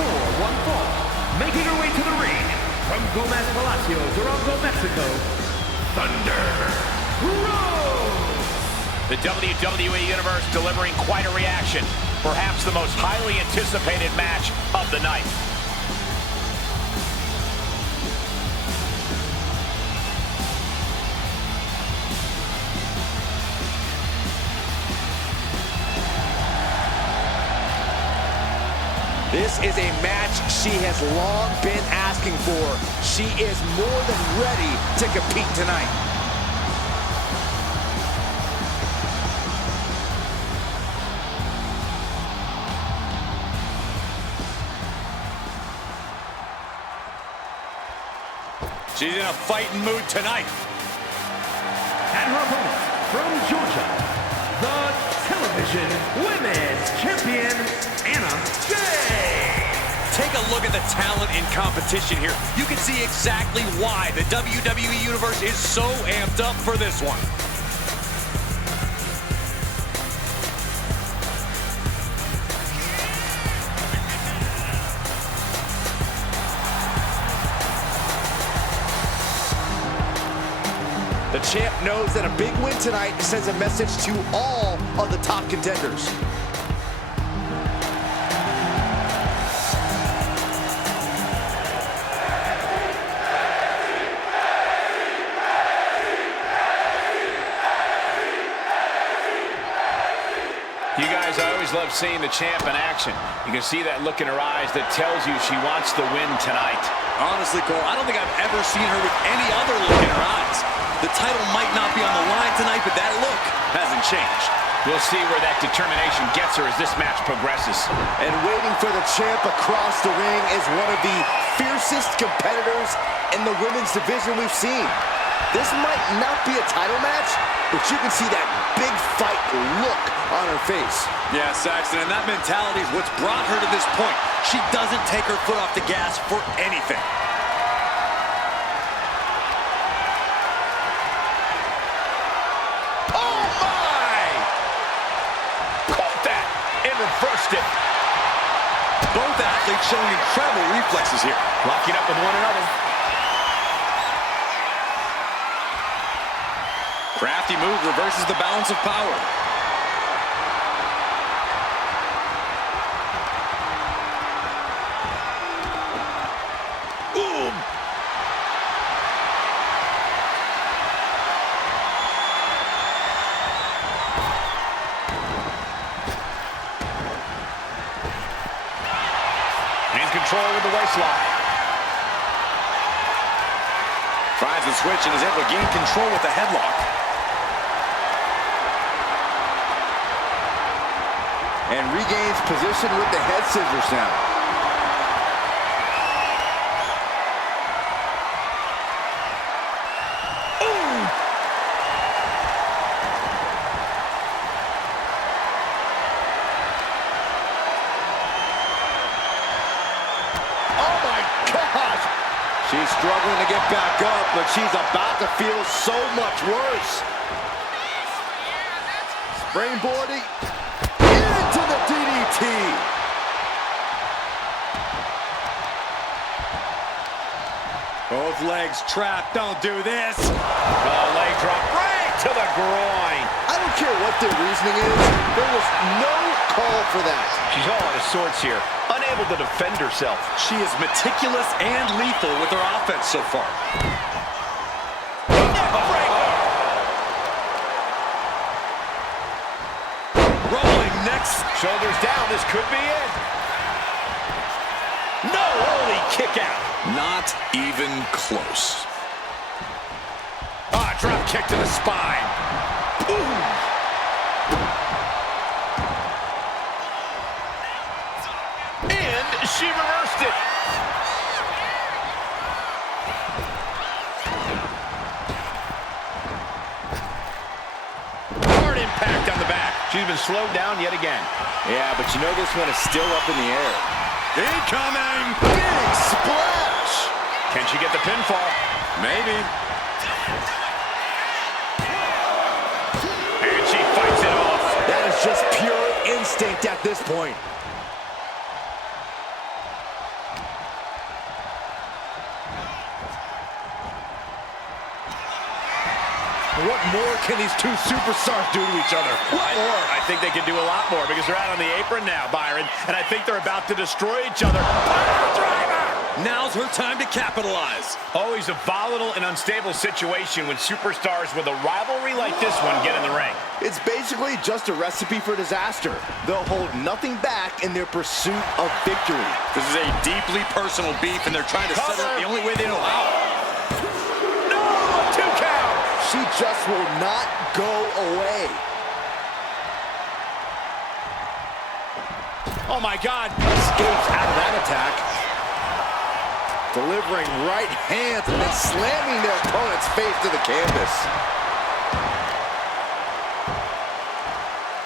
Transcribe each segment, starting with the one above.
for one fall, making her way to the ring, from Gomez Palacios, Durango, Mexico, Thunder Rose. The WWE Universe delivering quite a reaction. Perhaps the most highly anticipated match of the night. This is a match she has long been asking for. She is more than ready to compete tonight. She's in a fighting mood tonight. And her opponent, from Georgia, the Television Women's Champion, Anna Jay. Take a look at the talent in competition here. You can see exactly why the WWE Universe is so amped up for this one. The champ knows that a big win tonight sends a message to all of the top contenders. You guys, I always love seeing the champ in action. You can see that look in her eyes that tells you she wants the win tonight. Honestly, Cole, I don't think I've ever seen her with any other look in her eyes. The title might not be on the line tonight, but that look hasn't changed. We'll see where that determination gets her as this match progresses. And waiting for the champ across the ring is one of the fiercest competitors in the women's division we've seen. This might not be a title match, but you can see that big fight look on her face. Yeah, Saxton, and that mentality is what's brought her to this point. She doesn't take her foot off the gas for anything. Oh, my! Caught that and reversed it. Both athletes showing incredible reflexes here. Locking up with one another. Crafty move reverses the balance of power. Ooh. In control with the waistlock. Tries the switch and is able to gain control with the headlock. And regains position with the head scissors now. Ooh. Oh my gosh! She's struggling to get back up, but she's about to feel so much worse. Springboarding into the DDT. Both legs trapped. Don't do this. Oh, leg drop right to the groin. I don't care what their reasoning is. There was no call for that. She's all out of sorts here, unable to defend herself. She is meticulous and lethal with her offense so far. Rolling next. Shoulders down, this could be it. No, holy kick out. Not even close. Ah, drop kick to the spine. Boom. And she reversed it. Hard impact on the back. She's been slowed down yet again. Yeah, but you know this one is still up in the air. Incoming! Big splash! Can she get the pinfall? Maybe. And she fights it off. That is just pure instinct at this point. What more can these two superstars do to each other? What more? I think they can do a lot more because they're out on the apron now, Byron, and I think they're about to destroy each other. Pile driver! Now's her time to capitalize. Always a volatile and unstable situation when superstars with a rivalry like this one get in the ring. It's basically just a recipe for disaster. They'll hold nothing back in their pursuit of victory. This is a deeply personal beef, and they're trying to settle it the only way they know how. No! 2 count! She just will not go away. Oh, my God. Escapes out of that attack. Delivering right hands and then slamming their opponent's face to the canvas.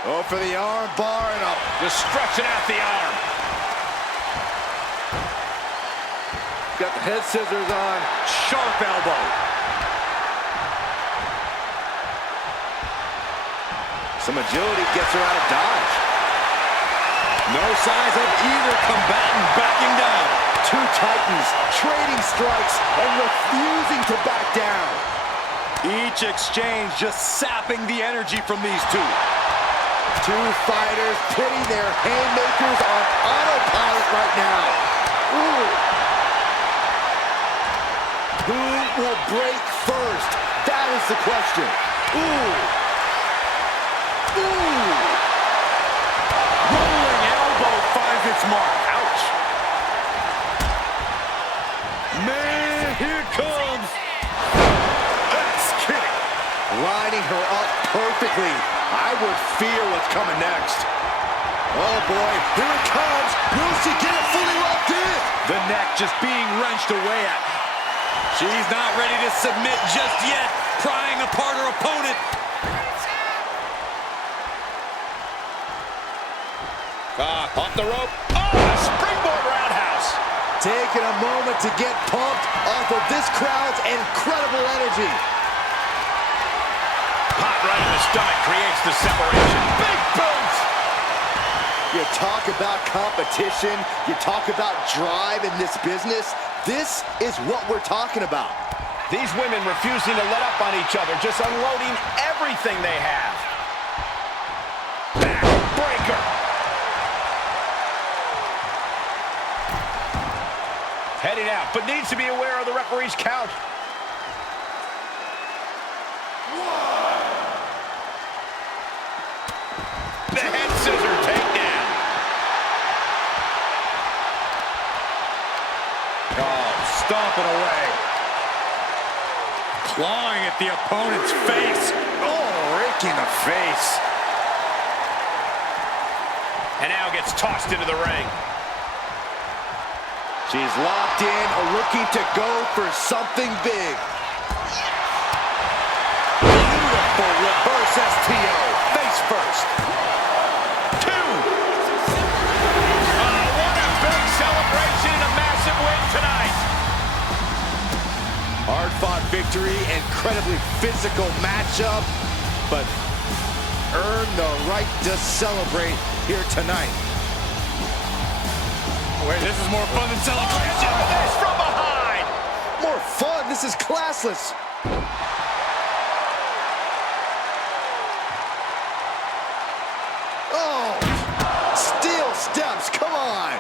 Oh, for the arm bar and up. Just stretching out the arm. Got the head scissors on. Sharp elbow. Some agility gets her out of dodge. No signs of either combatant backing down. Two titans trading strikes and refusing to back down. Each exchange just sapping the energy from these two. Two fighters putting their haymakers on autopilot right now. Ooh. Who will break first? That is the question. Ooh. Ooh. Rolling elbow finds its mark. Ouch. Man, here comes. That's kick. Lining her up perfectly. I would fear what's coming next. Oh boy, here it comes. Will she get it fully locked in? The neck just being wrenched away at. She's not ready to submit just yet, prying apart her opponent. Off the rope. Oh, a springboard roundhouse. Taking a moment to get pumped off of this crowd's incredible energy. Pop right in the stomach creates the separation. Big boot. You talk about competition, you talk about drive in this business. This is what we're talking about. These women refusing to let up on each other, just unloading everything they have. Backbreaker. Heading out, but needs to be aware of the referee's count. The head scissor takedown. Oh, stomping away. Clawing at the opponent's face. Oh, raking the face. And now gets tossed into the ring. She's locked in, looking to go for something big. Beautiful reverse STO. Face first. What a big celebration and a massive win tonight. Hard-fought victory, incredibly physical matchup, but earn the right to celebrate here tonight. Wait, this is more fun than celebration. This from behind. More fun, this is classless. Oh, steel steps, come on.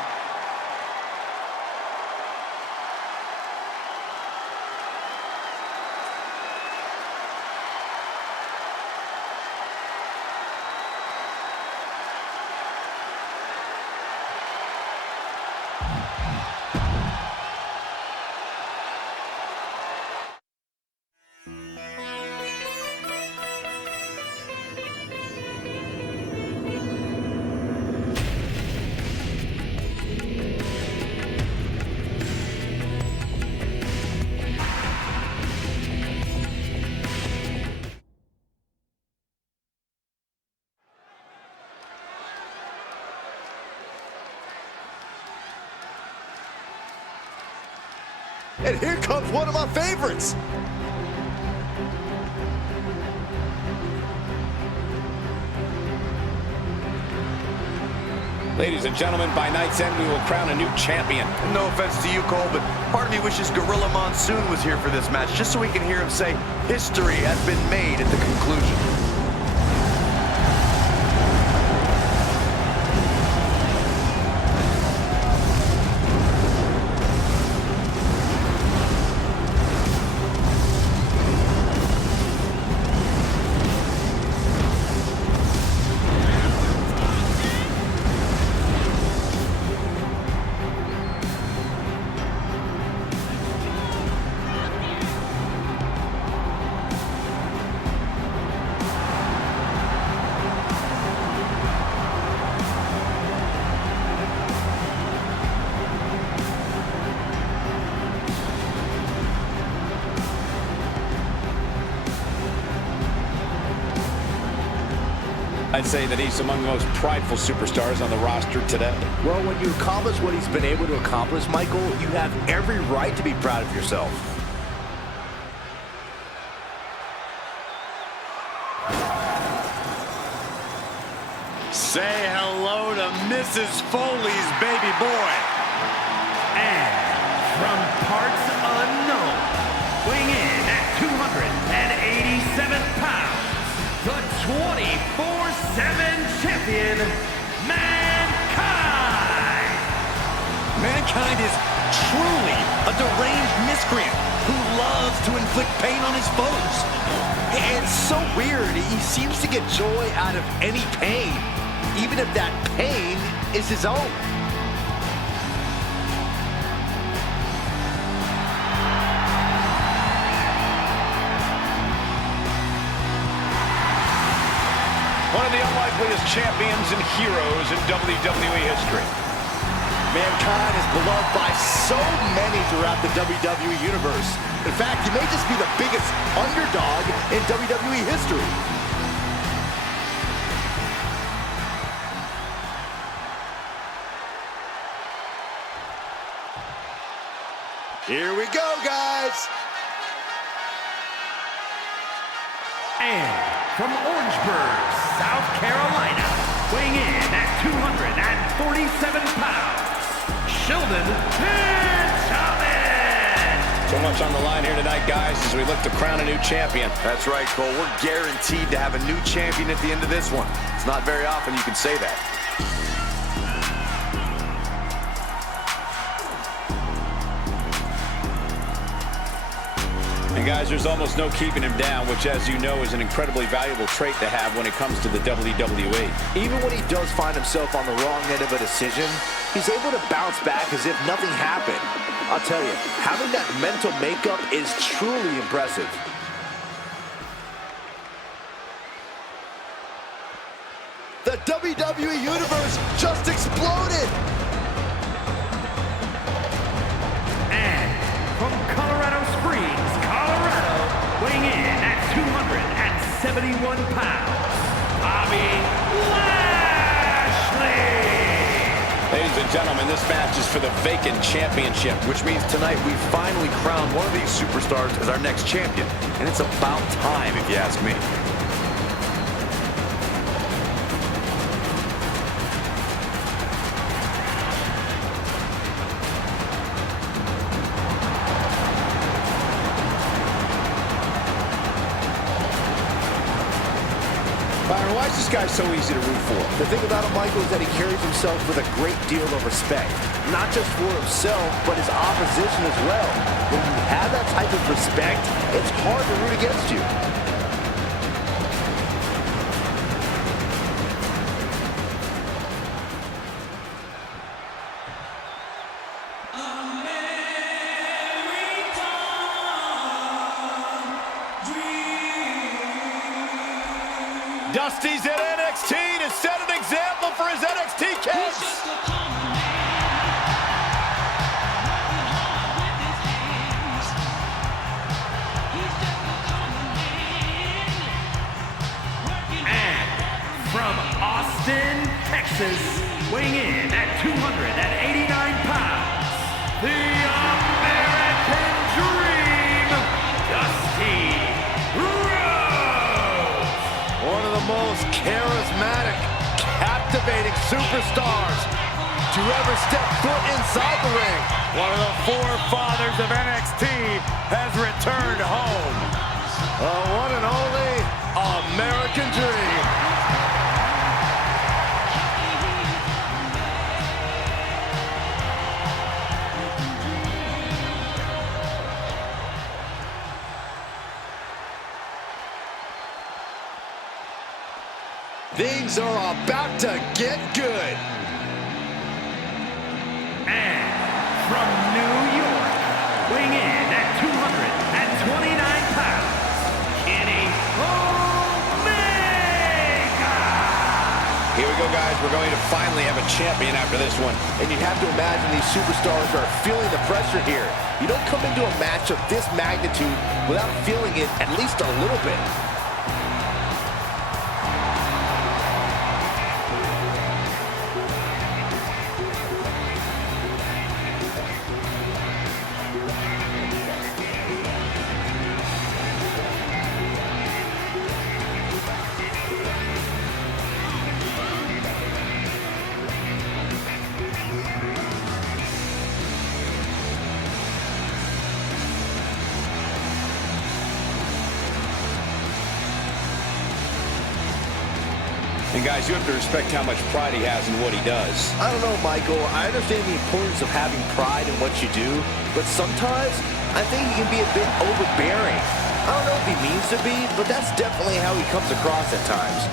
And here comes one of my favorites. Ladies and gentlemen, by night's end, we will crown a new champion. No offense to you, Cole, but part of me wishes Gorilla Monsoon was here for this match, just so we can hear him say, history has been made at the conclusion. I'd say that he's among the most prideful superstars on the roster today. Well, when you accomplish what he's been able to accomplish, Michael, you have every right to be proud of yourself. Say hello to Mrs. Foley's baby boy. And from parts unknown, weighing in at 287 pounds, the 24/7 champion, Mankind! Mankind is truly a deranged miscreant who loves to inflict pain on his foes. It's so weird. He seems to get joy out of any pain, even if that pain is his own. One of the unlikeliest champions and heroes in WWE history. Mankind is beloved by so many throughout the WWE Universe. In fact, he may just be the biggest underdog in WWE history. Here we go, guys. And from Orangeburg, South Carolina, weighing in at 247 pounds, Sheldon Benjamin! So much on the line here tonight, guys, as we look to crown a new champion. That's right, Cole. We're guaranteed to have a new champion at the end of this one. It's not very often you can say that. And guys, there's almost no keeping him down, which, as you know, is an incredibly valuable trait to have when it comes to the WWE. Even when he does find himself on the wrong end of a decision, he's able to bounce back as if nothing happened. I'll tell you, having that mental makeup is truly impressive. The WWE Universe just exploded! And from Colorado Springs, Colorado, weighing in at 271 pounds, Bobby Lashley! Ladies and gentlemen, this match is for the vacant championship. Which means tonight we finally crowned one of these superstars as our next champion. And it's about time, if you ask me. Byron, why is this guy so easy to root for? The thing about him, Michael, is that he carries himself with a great deal of respect. Not just for himself, but his opposition as well. When you have that type of respect, it's hard to root against you. Dusty's at NXT to set an example for his NXT kids. And from Austin, Texas, weighing in at 289 pounds, the American Dream, Dusty Rhodes! One of the most charismatic captains captivating superstars to ever step foot inside the ring. One of the forefathers of NXT has returned home. The one and only American Dream. Things are about to get good. And from New York, weighing in at 229 pounds, Kenny Omega! Here we go, guys. We're going to finally have a champion after this one. And you have to imagine these superstars are feeling the pressure here. You don't come into a match of this magnitude without feeling it at least a little bit. And guys, you have to respect how much pride he has in what he does. I don't know, Michael. I understand the importance of having pride in what you do, but sometimes I think he can be a bit overbearing. I don't know if he means to be, but that's definitely how he comes across at times.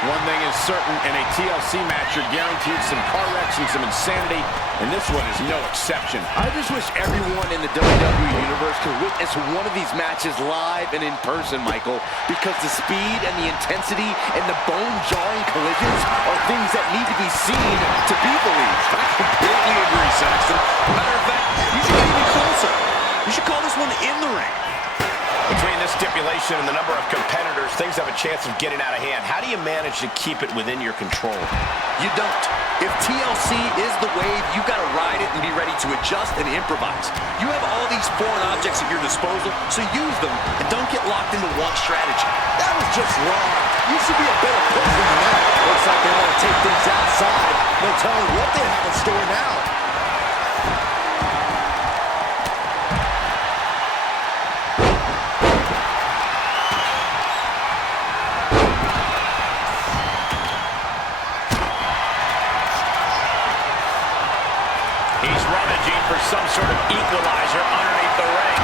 One thing is certain, in a TLC match, you're guaranteed some car wrecks and some insanity, and this one is no exception. I just wish everyone in the WWE Universe could witness one of these matches live and in person, Michael, because the speed and the intensity and the bone-jarring collisions are things that need to be seen to be believed. I completely agree, Saxton. Matter of fact, you should get even closer. You should call this one in the ring. Between this stipulation and the number of competitors, things have a chance of getting out of hand. How do you manage to keep it within your control? You don't. If TLC is the wave, you got to ride it and be ready to adjust and improvise. You have all these foreign objects at your disposal, so use them and don't get locked into one strategy. That was just wrong. You should be a better person than that. Looks like they want to take things outside. No telling what they have in store now. He's rummaging for some sort of equalizer underneath the ring.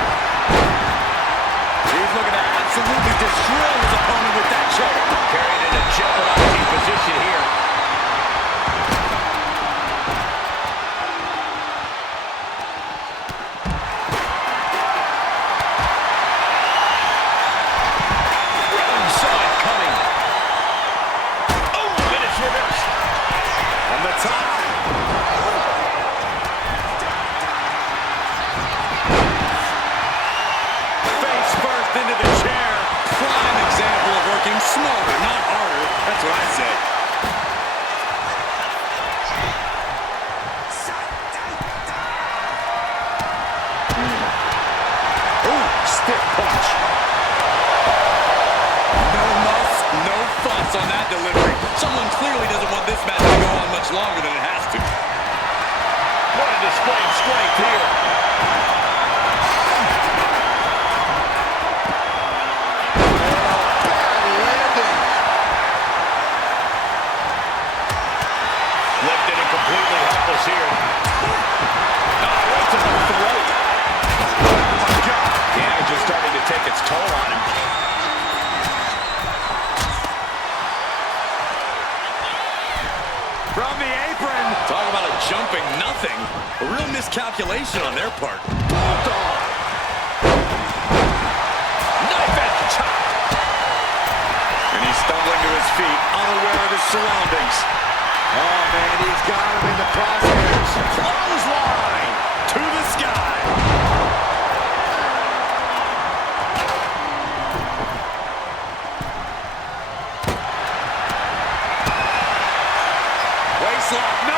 He's looking to absolutely destroy his opponent with that choke. Carried in a jeopardizing position here. Saw it coming. Oh, and it's reversed. On the top. Into the chair. Prime example of working smarter, not harder. That's what I say. Ooh, stiff punch. No muss, no fuss on that delivery. Someone clearly doesn't want this match to go on much longer than it has to. What a display of strength here. Completely helpless here. Right to the throat. Oh my God. Damage is starting to take its toll on him. From the apron. Talk about a jumping nothing. A real miscalculation on their part. Bulldog. Knife edge chop. And he's Stumbling to his feet, unaware of his surroundings. Oh, man, he's got him in the crosshairs. Clothesline to the sky. Waistlock, no.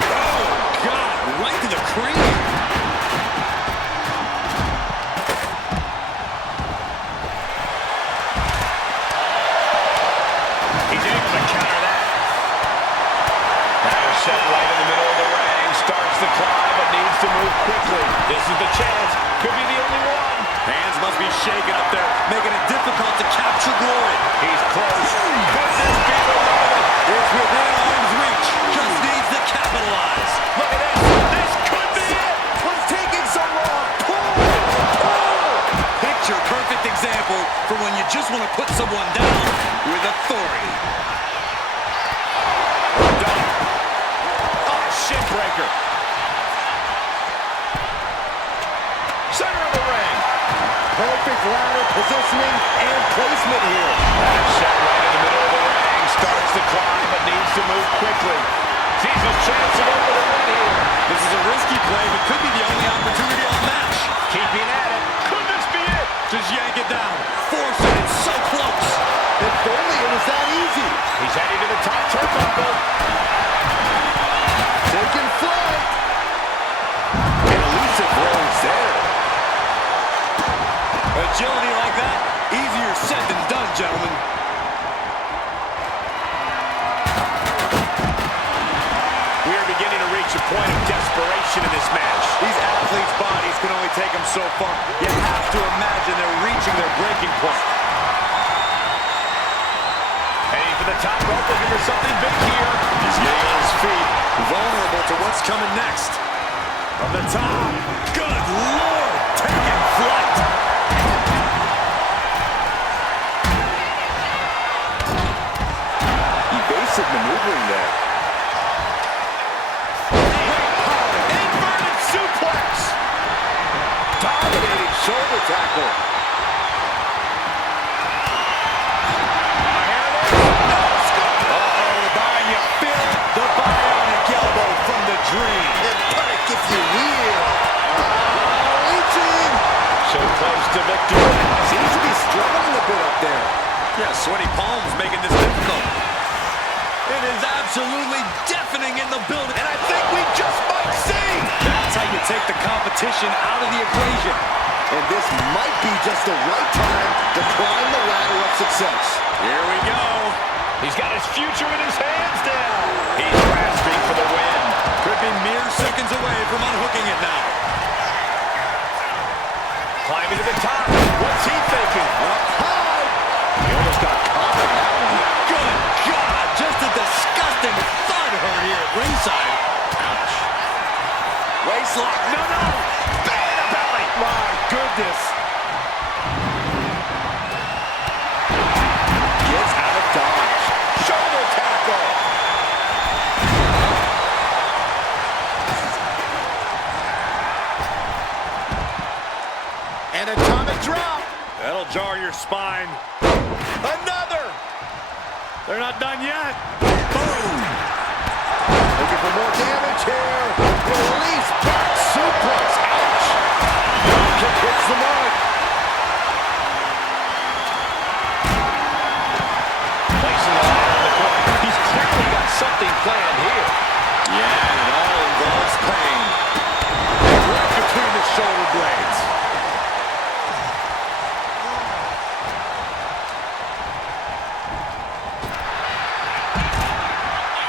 Oh, God, right to the cranium. He's able to counter that. Now set right in the middle of the ring. Starts the climb, but needs to move quickly. This is the chance. Could be the only one. Hands must be shaking up there, making it difficult to capture glory. He's close. Could this be the moment? It's within arm's reach. Just needs to capitalize. Look at this. This could be it. What's taking so long? Pull! Picture perfect example for when you just want to put someone down with authority. Done. Oh, shin breaker. Center of the ring. Perfect ladder positioning and placement here. Set right in the middle of the ring. Starts the climb, but needs to move quickly. Sees his chance to go for the win here. This is a risky play, but could be the only opportunity on the match. Keeping at it. Could this be it? Just yank it down. Force it. It's so close. If only it was that easy. He's heading to the top turnbuckle. Taking flight. An elusive rose there. Agility like that, easier said than done, gentlemen. We are beginning to reach a point of desperation in this match. These athletes' bodies can only take them so far. You have to imagine they're reaching their breaking point. Heading for the top rope, looking for something big here. He's getting on his feet. Vulnerable to what's coming next. From the top. Good Lord, taking flight. Evasive maneuvering there. Inverted suplex. Dominating shoulder tackle. The bionic elbow from the dream. And panic if you will. Reaching. So close to victory. Seems to be struggling a bit up there. Yeah, sweaty palms making this difficult. It is absolutely deafening in the building. And I think we just might see. That's how you take the competition out of the equation. And this might be just the right time to climb the ladder of success. Here we go. He's got his future in his hands now. He's grasping for the win. Could be mere seconds away from unhooking it now. Climbing to the top. What's he thinking? Up high. He almost got caught in that one. Good God, just a disgusting thud hurt here at ringside. Ouch. Waistlock. No. Belly to belly. My goodness. Gets out of dodge. Shoulder tackle. An atomic drop. That'll jar your spine. Another! They're not done yet. Boom! Looking for more damage here. Release back suplex. Ouch. Kick hits the mark. Placing the ladder in the corner. He's clearly got something planned here. Yeah, and it all involves pain. Right between the shoulder blades.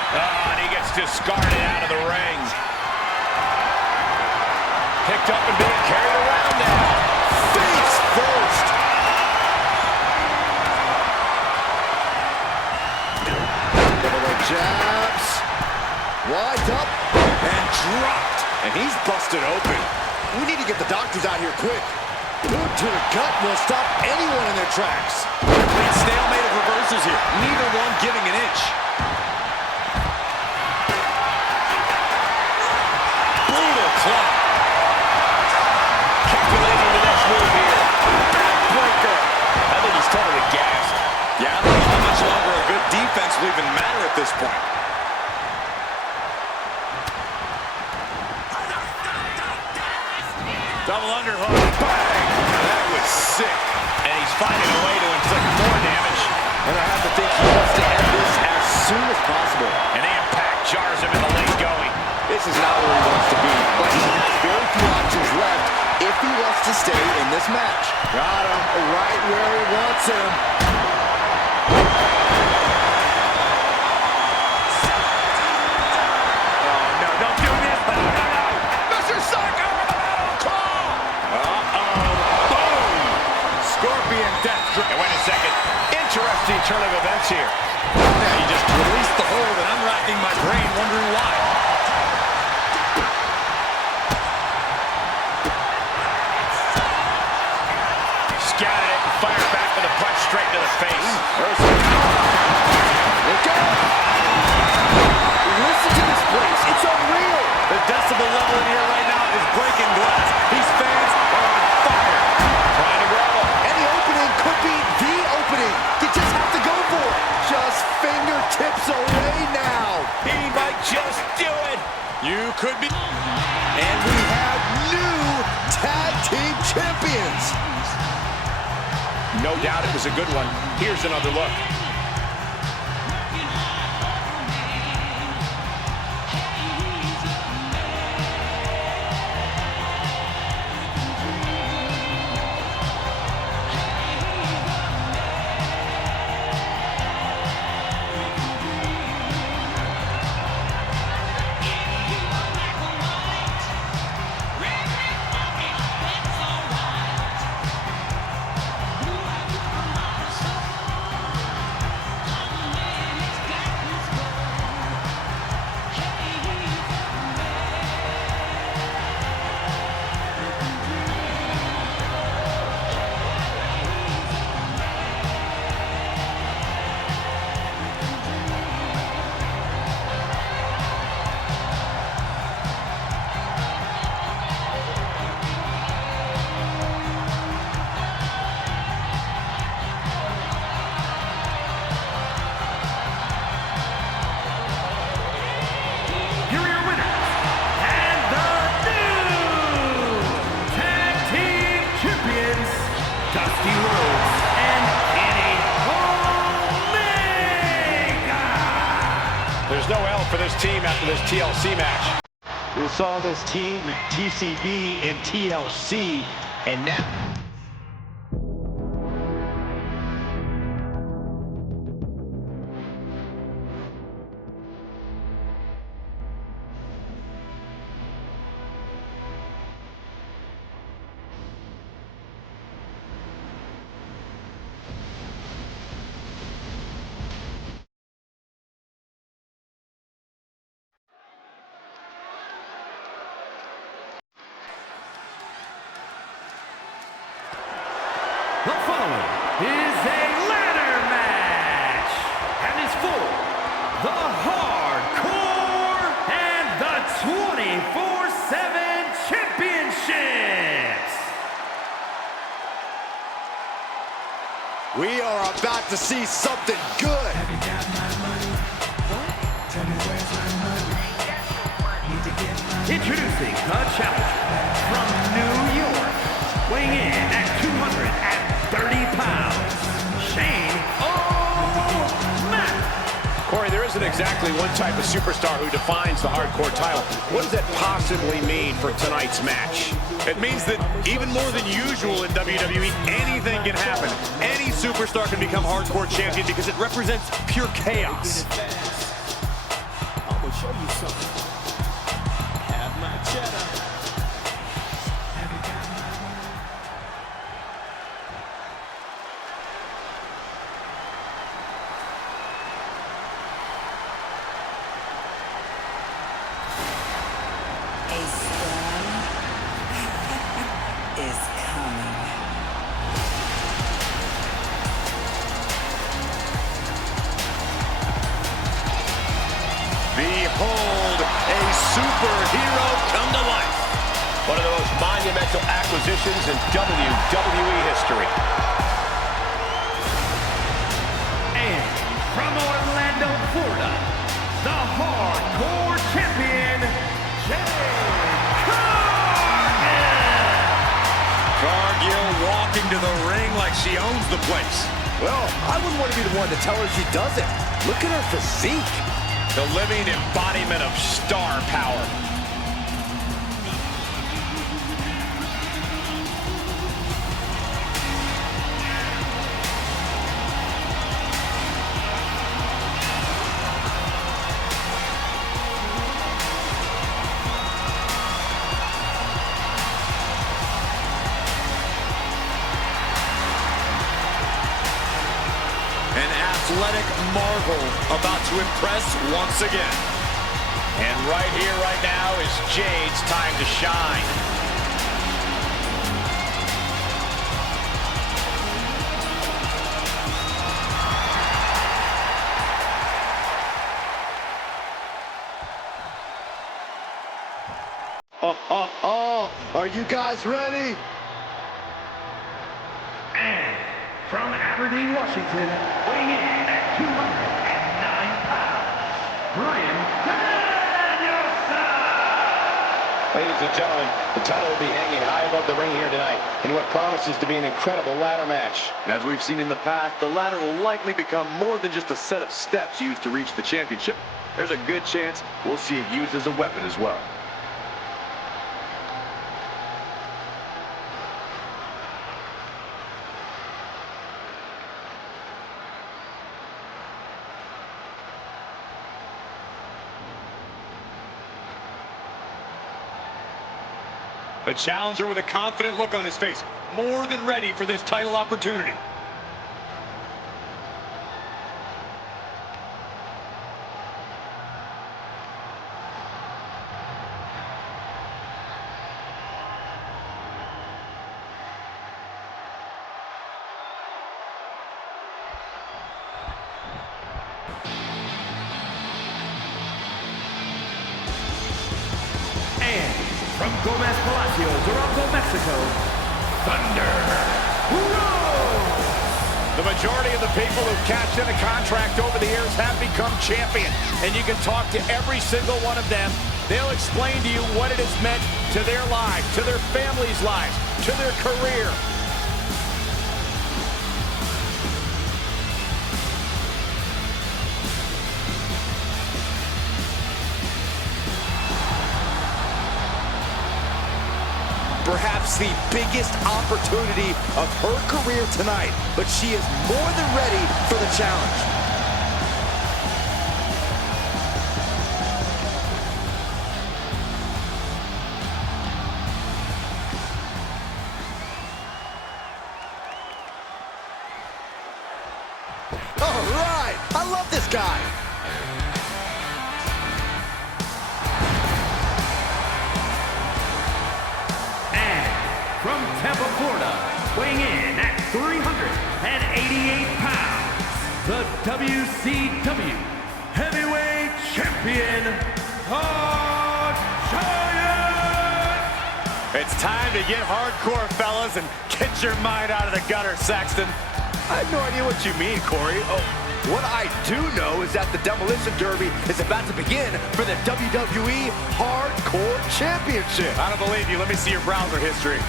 And he gets discarded out of the ring. Picked up and being carried around now. Face first. Couple of jabs. Wide up. And dropped. And he's busted open. We need to get the doctors out here quick. Boot to the gut will stop anyone in their tracks. Complete stalemate of reversals here. Neither one giving an inch. Brutal clock. even matter at this point. Double underhook. Bang! That was sick. And he's finding a way to inflict more damage. And I have to think he wants to end this as soon as possible. An impact jars him in the late going. This is not where he wants to be, but he has very few options left if he wants to stay in this match. Got him right where he wants him. Oh, no, don't do this. No, no, no. Mr. Psycho with a metal claw. Boom! Scorpion death drop. And wait a second. Interesting turn of events here. Yeah, he just released the hold, and I'm racking my brain wondering why. Scattered it and fired back with a punch straight to the face. Listen to this place. It's unreal. The decibel level in here right now is breaking glass. These fans are on fire. Trying to grow. Any opening could be the opening. You just have to go for it. Just fingertips away now. He might just do it. You could be. And we have new tag team champions. No doubt it was a good one. Here's another look. There's no L for this team after this TLC match. We saw this team in TCB and TLC, and now... The following is a ladder match and is for the Hardcore and the 24/7 Championships. We are about to see something good. Introducing the challenger from New York, weighing in at 230 pounds, Shane O'Mac. Corey, there isn't exactly one type of superstar who defines the hardcore title. What does that possibly mean for tonight's match? It means that even more than usual in WWE, anything can happen. Any superstar can become hardcore champion because it represents pure chaos. I'm gonna show you something. Have my cheddar. A storm is coming. Behold, a superhero come to life. One of the most monumental acquisitions in WWE history. And from Orlando, like she owns the place. Well, I wouldn't want to be the one to tell her she doesn't. Look at her physique. The living embodiment of star power. Athletic marvel about to impress once again. And right here, right now is Jade's time to shine. Are you guys ready? And from Aberdeen, Washington, weighing in at 209 pounds, Brian Danielson! Ladies and gentlemen, the title will be hanging high above the ring here tonight in what promises to be an incredible ladder match. As we've seen in the past, the ladder will likely become more than just a set of steps used to reach the championship. There's a good chance we'll see it used as a weapon as well. A challenger with a confident look on his face, more than ready for this title opportunity. From Gomez Palacio, Durango, Mexico, Thunder Rose! The majority of the people who've cashed in a contract over the years have become champion. And you can talk to every single one of them. They'll explain to you what it has meant to their lives, to their families' lives, to their career. Perhaps the biggest opportunity of her career tonight, but she is more than ready for the challenge. All right, I love this guy. From Tampa, Florida, weighing in at 388 pounds, the WCW Heavyweight Champion, the Giant! It's time to get hardcore, fellas, and get your mind out of the gutter, Saxton. I have no idea what you mean, Corey. Oh, what I do know is that the Demolition Derby is about to begin for the WWE Hardcore Championship. I don't believe you. Let me see your browser history.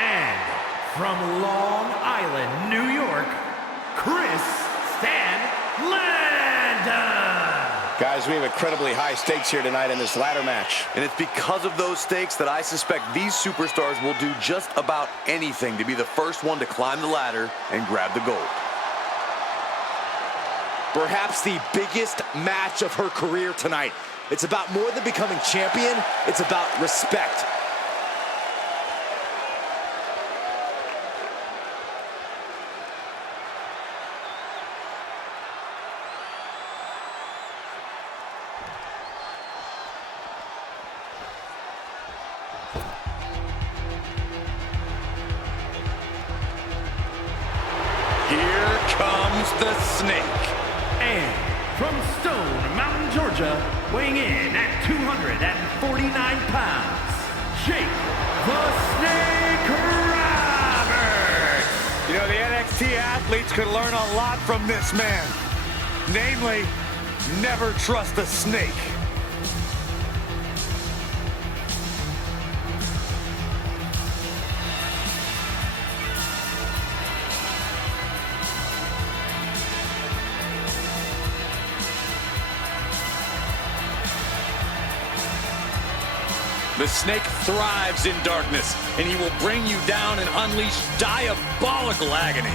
And from Long Island, New York, Chris Stan Landon! Guys, we have incredibly high stakes here tonight in this ladder match. And it's because of those stakes that I suspect these superstars will do just about anything to be the first one to climb the ladder and grab the gold. Perhaps the biggest match of her career tonight. It's about more than becoming champion, it's about respect. introduce the Snake. And from Stone Mountain, Georgia, weighing in at 249 pounds, Jake the Snake Roberts. You know, the NXT athletes could learn a lot from this man. Namely, never trust a snake. The Snake thrives in darkness, and he will bring you down and unleash diabolical agony.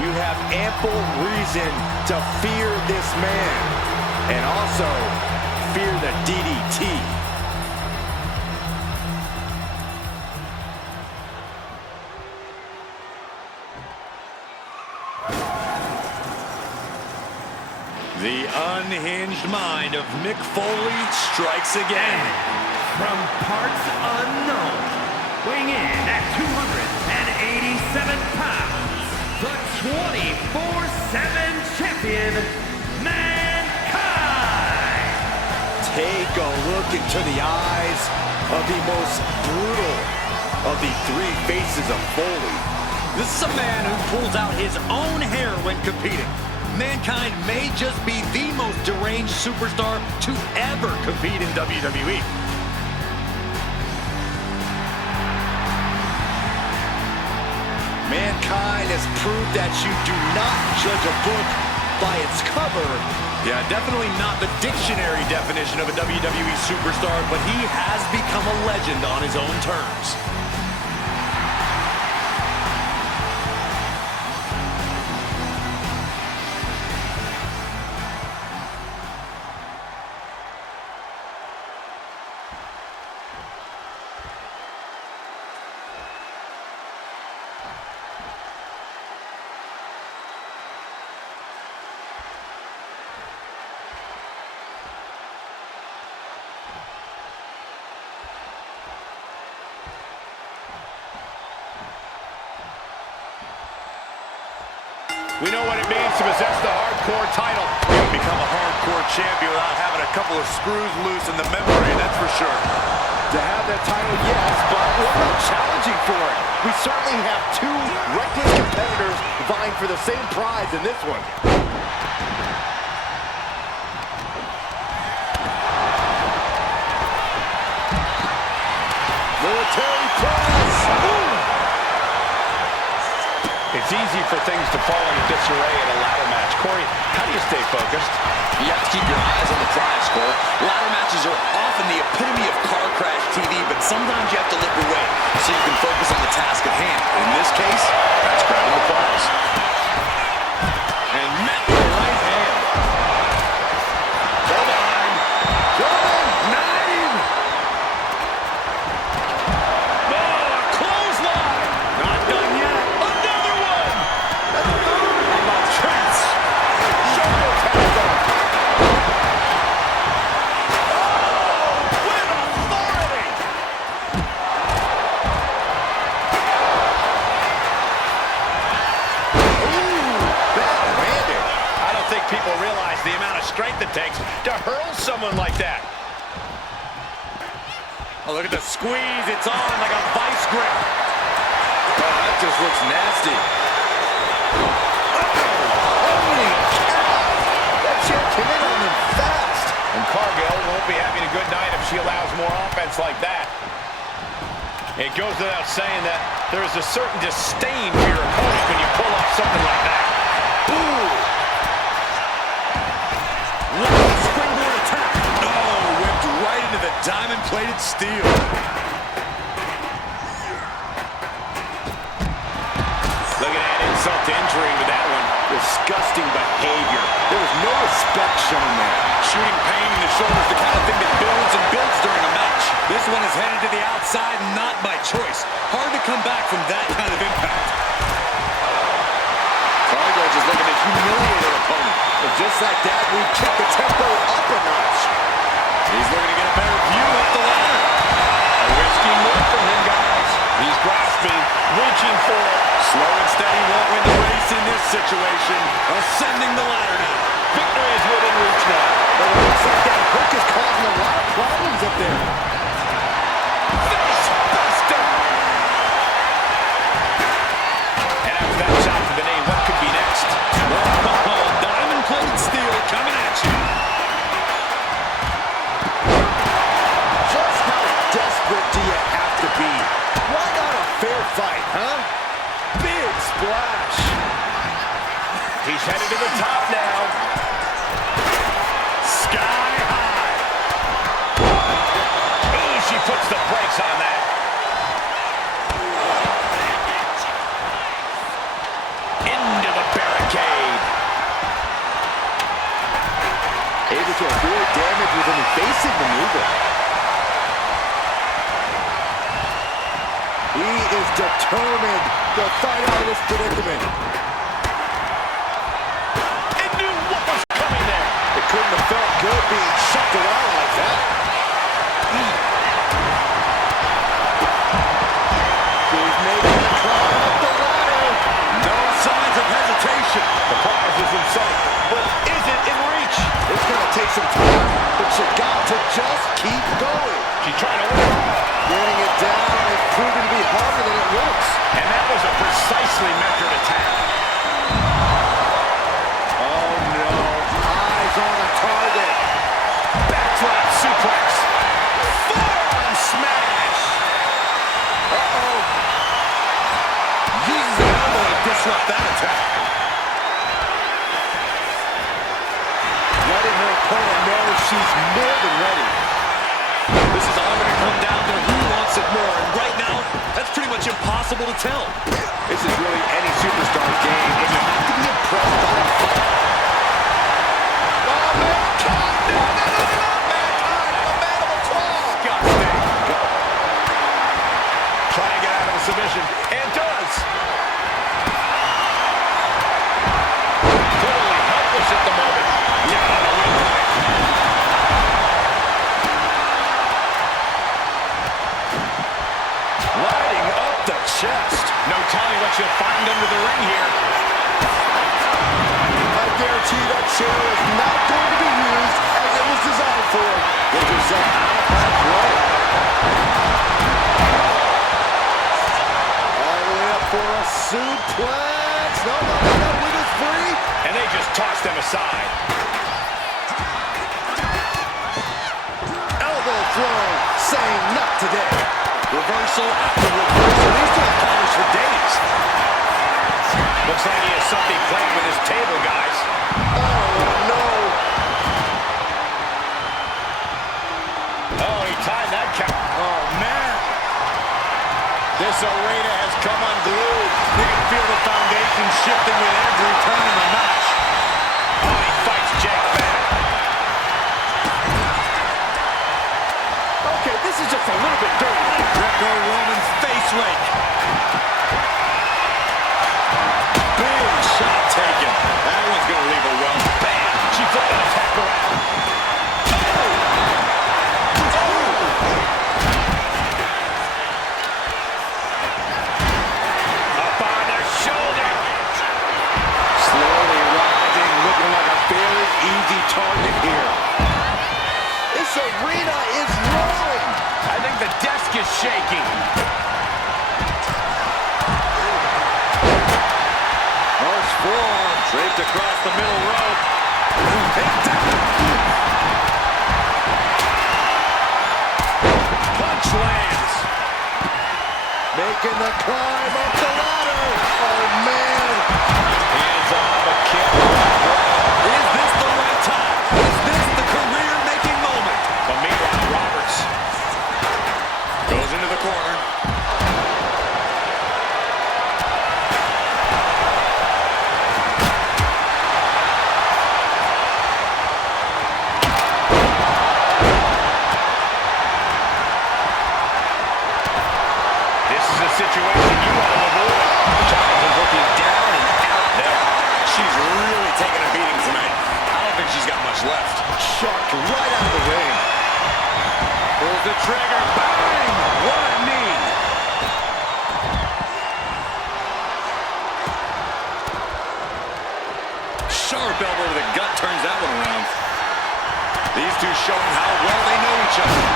You have ample reason to fear this man, and also fear the DDT. The unhinged mind of Mick Foley strikes again. From parts unknown, weighing in at 287 pounds, the 24/7 champion, Mankind. Take a look into the eyes of the most brutal of the three faces of Foley. This is a man who pulls out his own hair when competing. Mankind may just be the most deranged superstar to ever compete in WWE. Mankind has proved that you do not judge a book by its cover. Yeah, definitely not the dictionary definition of a WWE superstar, but he has become a legend on his own terms. We know what it means to possess the hardcore title. You can become a hardcore champion without having a couple of screws loose in the membrane, that's for sure. To have that title, yes, but what about challenging for it? We certainly have two reckless competitors vying for the same prize in this one. Military press! It's easy for things to fall into disarray in a ladder match. Corey, how do you stay focused? You have to keep your eyes on the prize, Cole. Ladder matches are often the epitome of car crash TV, but sometimes you have to lift your weight so you can focus on the task at hand. In this case, that's grabbing the prize. And met with the right hand. Go behind. Jordan, 9! Oh, a clothesline! Not done yet. Another one! How about Trent's? Shoulder tackle. With authority! Backhanded. I don't think people realize the amount of strength it takes to hurl someone like that. Oh, look at the squeeze. It's on like a vice grip. Oh, that just looks nasty. Holy cow! That chair came in on him fast. And Cargill won't be having a good night if she allows more offense like that. It goes without saying that there is a certain disdain for your opponent when you pull off something like that. Ooh! Lovely springboard attack. Oh, whipped right into the diamond-plated steel. Look at that insult to injury with that one. Disgusting behavior. There was no respect shown there. Shooting pain in the shoulder is the kind of thing that builds and builds during a match. This one is headed to the outside, not by choice. Hard to come back from that kind of impact. Cargill just looking to humiliate her opponent. And just like that, we kick the tempo up a notch. He's looking to get a better view up the ladder. A risky move from him, guys. He's grasping, reaching for it, Slow and steady won't win the race in this situation. Ascending the ladder now. Victory is within reach now. But it looks like that hook is causing a lot of problems up there. Face buster. And after that shot to the knee, what could be next? Oh, diamond-plated steel coming at you. Just how desperate do you have to be? Why not a fair fight, huh? Big splash. He's headed to the top now. Sky high. Ooh, she puts the brakes on that. Into the barricade. Able to avoid damage with an evasive maneuver. He is determined to fight out of this predicament. It knew what was coming there. It couldn't have felt good being shucked around like that. He's making the climb up the ladder. No signs of hesitation. The prize is in sight, but is it in reach? It's going to take some time, but you got to just keep going. She's trying to win it all. Getting it down is proving to be harder than it looks. And that was a precisely measured attack. Oh no, eyes on the target. Backdrop suplex. Forearm smash. Uh-oh. Uses an elbow to disrupt that attack. Letting her opponent know she's more than ready. This is all going to come down to who wants it more. And right now, that's pretty much impossible to tell. This is really any superstar's game, and you have to be impressed by the fight. Oh, mankind! No, mankind! A mandible claw! Disgusting. Trying to get out of a submission, and does. Totally helpless at the moment. Yeah, on a win line. Lighting up the chest. No telling what you'll find under the ring here. I guarantee that chair is not going to be used as it was designed for. Get yourself out of harm's way. All the way up for a suplex. No, wiggle free. And they just tossed them aside. Elbow throw, saying not today. Reversal after reversal. He's been polished for days. Looks like he has something playing with his table, guys. Oh, no. Oh, he tied that count. Oh, man. This arena has come unglued. You can feel the foundation shifting with every turn in the match. Oh, he fights Jake back. Okay, this is just a little bit dirty. Greco-Roman face rake. Big shot taken. That one's going to leave a well. Bam! She flipped that attack around. Up on their shoulder. Slowly rising, looking like a very easy target here. This arena is rolling. I think the desk is shaking. Harsh forearm draped across the middle rope. Picked down. Punch lands. Making the climb up the ladder. Oh, man. Hands on the kick. Is this the right time? Is this the career-making moment? But meanwhile, Roberts Goes into the corner. This is a situation you want to avoid. Giles is looking down and out there. She's really taking a beating tonight. I don't think she's got much left. Sharked right out of the ring. Pulls the trigger. Bang! What a knee. Sharp elbow to the gut turns that one around. These two showing how well they know each other.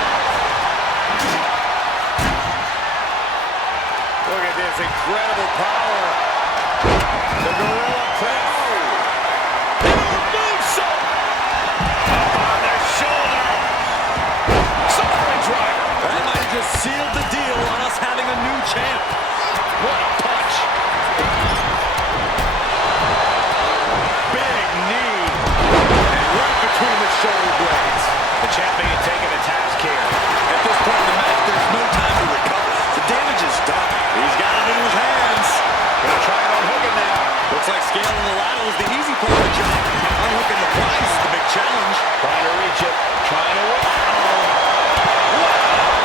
Look at this incredible power. The gorilla press. Moonsault. Up on their shoulder. Sovereign driver. That might have just sealed the deal on us having a new champ. What a punch. Big knee. And right between the shoulder blades. The champion taking a task here. At this point in the match, there's no time to recover. The damage is done. He's got it in his hands. Gonna try and unhook it now. Looks like scaling the ladder was the easy part of the job. Unhooking the prize is the big challenge. Trying to reach it. Trying to win.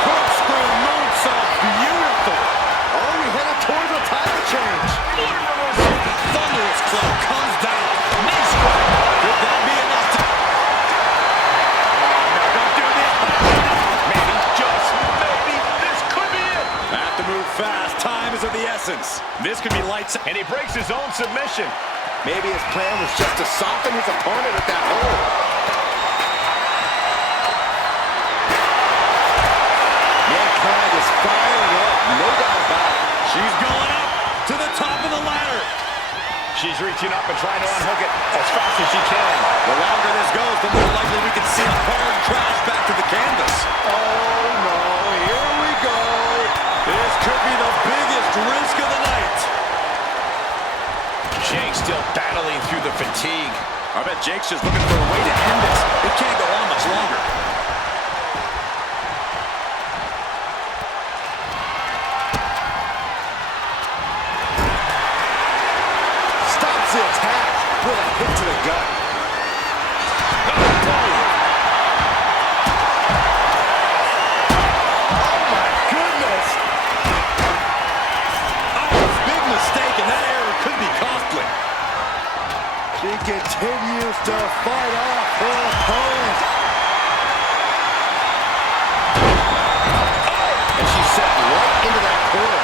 Corkscrew moonsault, beautiful. Oh, we headed towards a title change. Thunderous club comes down. Nice strike. Could that be enough to... No, don't do this. Maybe, just maybe, this could be it. Have to move fast. Time is of the essence. This could be lights. And he breaks his own submission. Maybe his plan was just to soften his opponent at that hold. Mankind is firing up, no doubt about it. She's going up to the top of the ladder. She's reaching up and trying to unhook it as fast as she can. The longer this goes, the more likely we can see a hard crash back to the canvas. Oh no, here we go. This could be the biggest risk of the night. Jake still battling through the fatigue. I bet Jake's just looking for a way to end this. It can't go on much longer. Stops the attack with a hit to the gut. Oh my goodness. Oh, big mistake, and that error could be costly. She continues to fight off her opponent. And she's set right into that corner.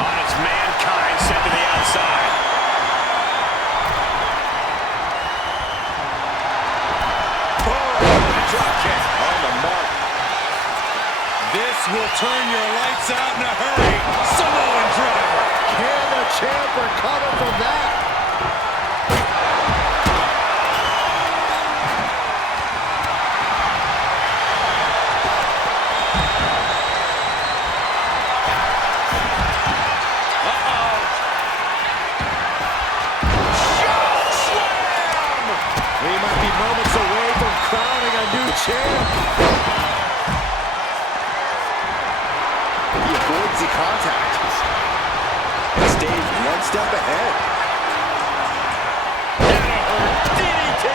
On its Mankind sent to the outside. Drop kick on the mark. This will turn your lights out in a hurry. Samoan driver. Can the champ recover from that? We might be moments away from crowning a new champ. He avoids the contact. Stays one step ahead. DDT.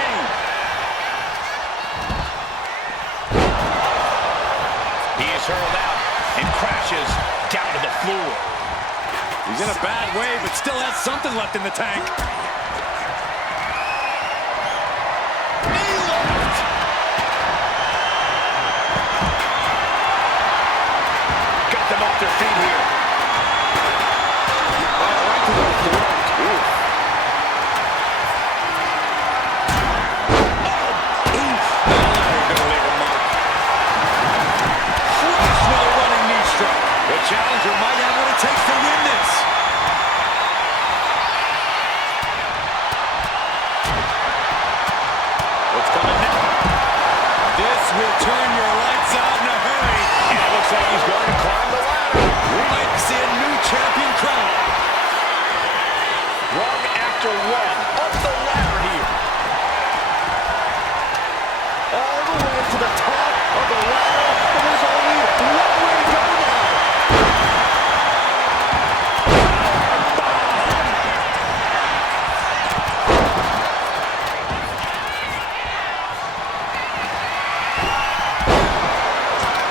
He is hurled out and crashes down to the floor. He's in a bad way, but still has something left in the tank. Got them off their feet here. Right to the throat. Oof. The challenger might have what it takes to win this. What's coming now? This will turn your lights out in a hurry. And it looks like he's going to climb the ladder. We might see a new champion crown. Rung after rung up the ladder here. All the way to the top of the ladder. And there's only one way to go now.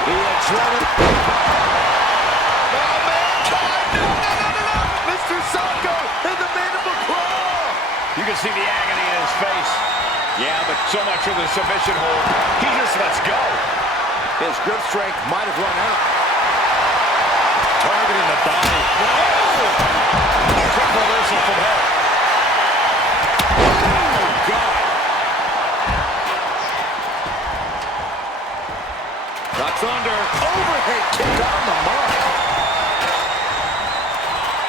The adrenaline. Oh, Mankind! No. Mr. Socko in the mandible claw. You can see the agony in his face. Yeah, but so much for the submission hold. He just lets go. His grip strength might have run out. the body. Oh! A quick reversal from her. Oh, God. Ducks under. Overhead kick on the mark.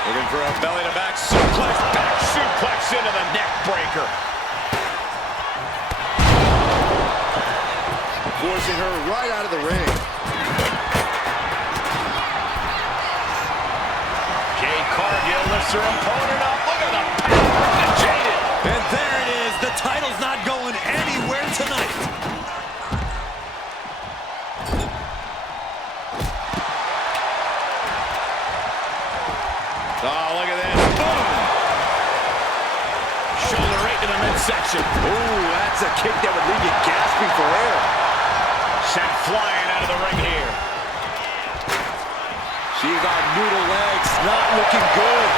Looking for a belly-to-back suplex. Back suplex into the neck breaker. Forcing her right out of the ring. Jade Cargill lifts her opponent up. Look at the power of the Jaded. And there it is. The title's not going anywhere tonight. Oh, look at this. Boom! Shoulder right to the midsection. Ooh, that's a kick that would leave you gasping for air. Sent flying out of the ring here. She's on noodle legs, not looking good.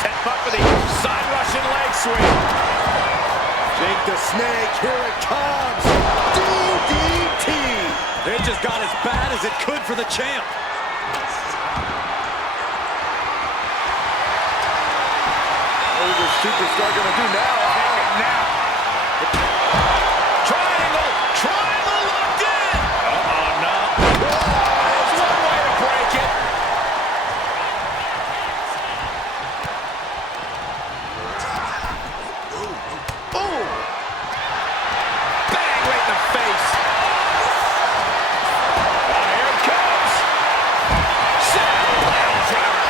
Set up for the side Russian leg sweep. Jake the Snake, here it comes. DDT. It just got as bad as it could for the champ. What is this superstar going to do now? Take it now. Triangle. Triangle locked in. Uh-oh, no. There's one way to break it. Ooh. Bang right in the face. Oh, here it comes. Saddle driver.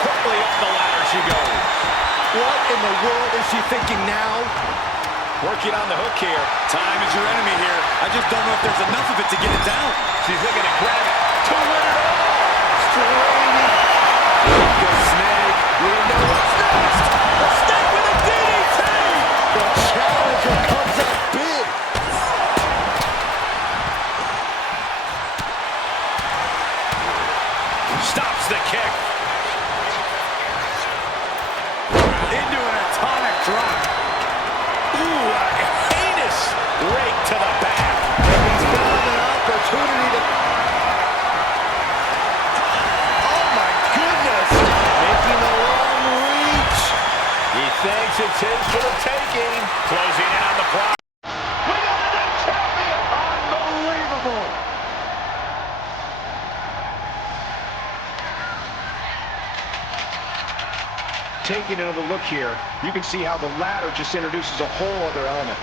Quickly up the ladder she goes. What in the world is she thinking now? Working on the hook here. Time is your enemy here. I just don't know if there's enough of it to get it down. She's looking to grab it. To win it all. Straining. Jake the Snake. We know what's next. The Snake with a DDT! The challenger comes up big. Stops the kick. Into an atomic drop. Ooh, a heinous rake to the back. He's found an opportunity to... Oh, my goodness. Making a long reach. He thinks it's his for the taking. Closing in on the prize. We got a new champion! Unbelievable! Taking another look here, you can see how the ladder just introduces a whole other element.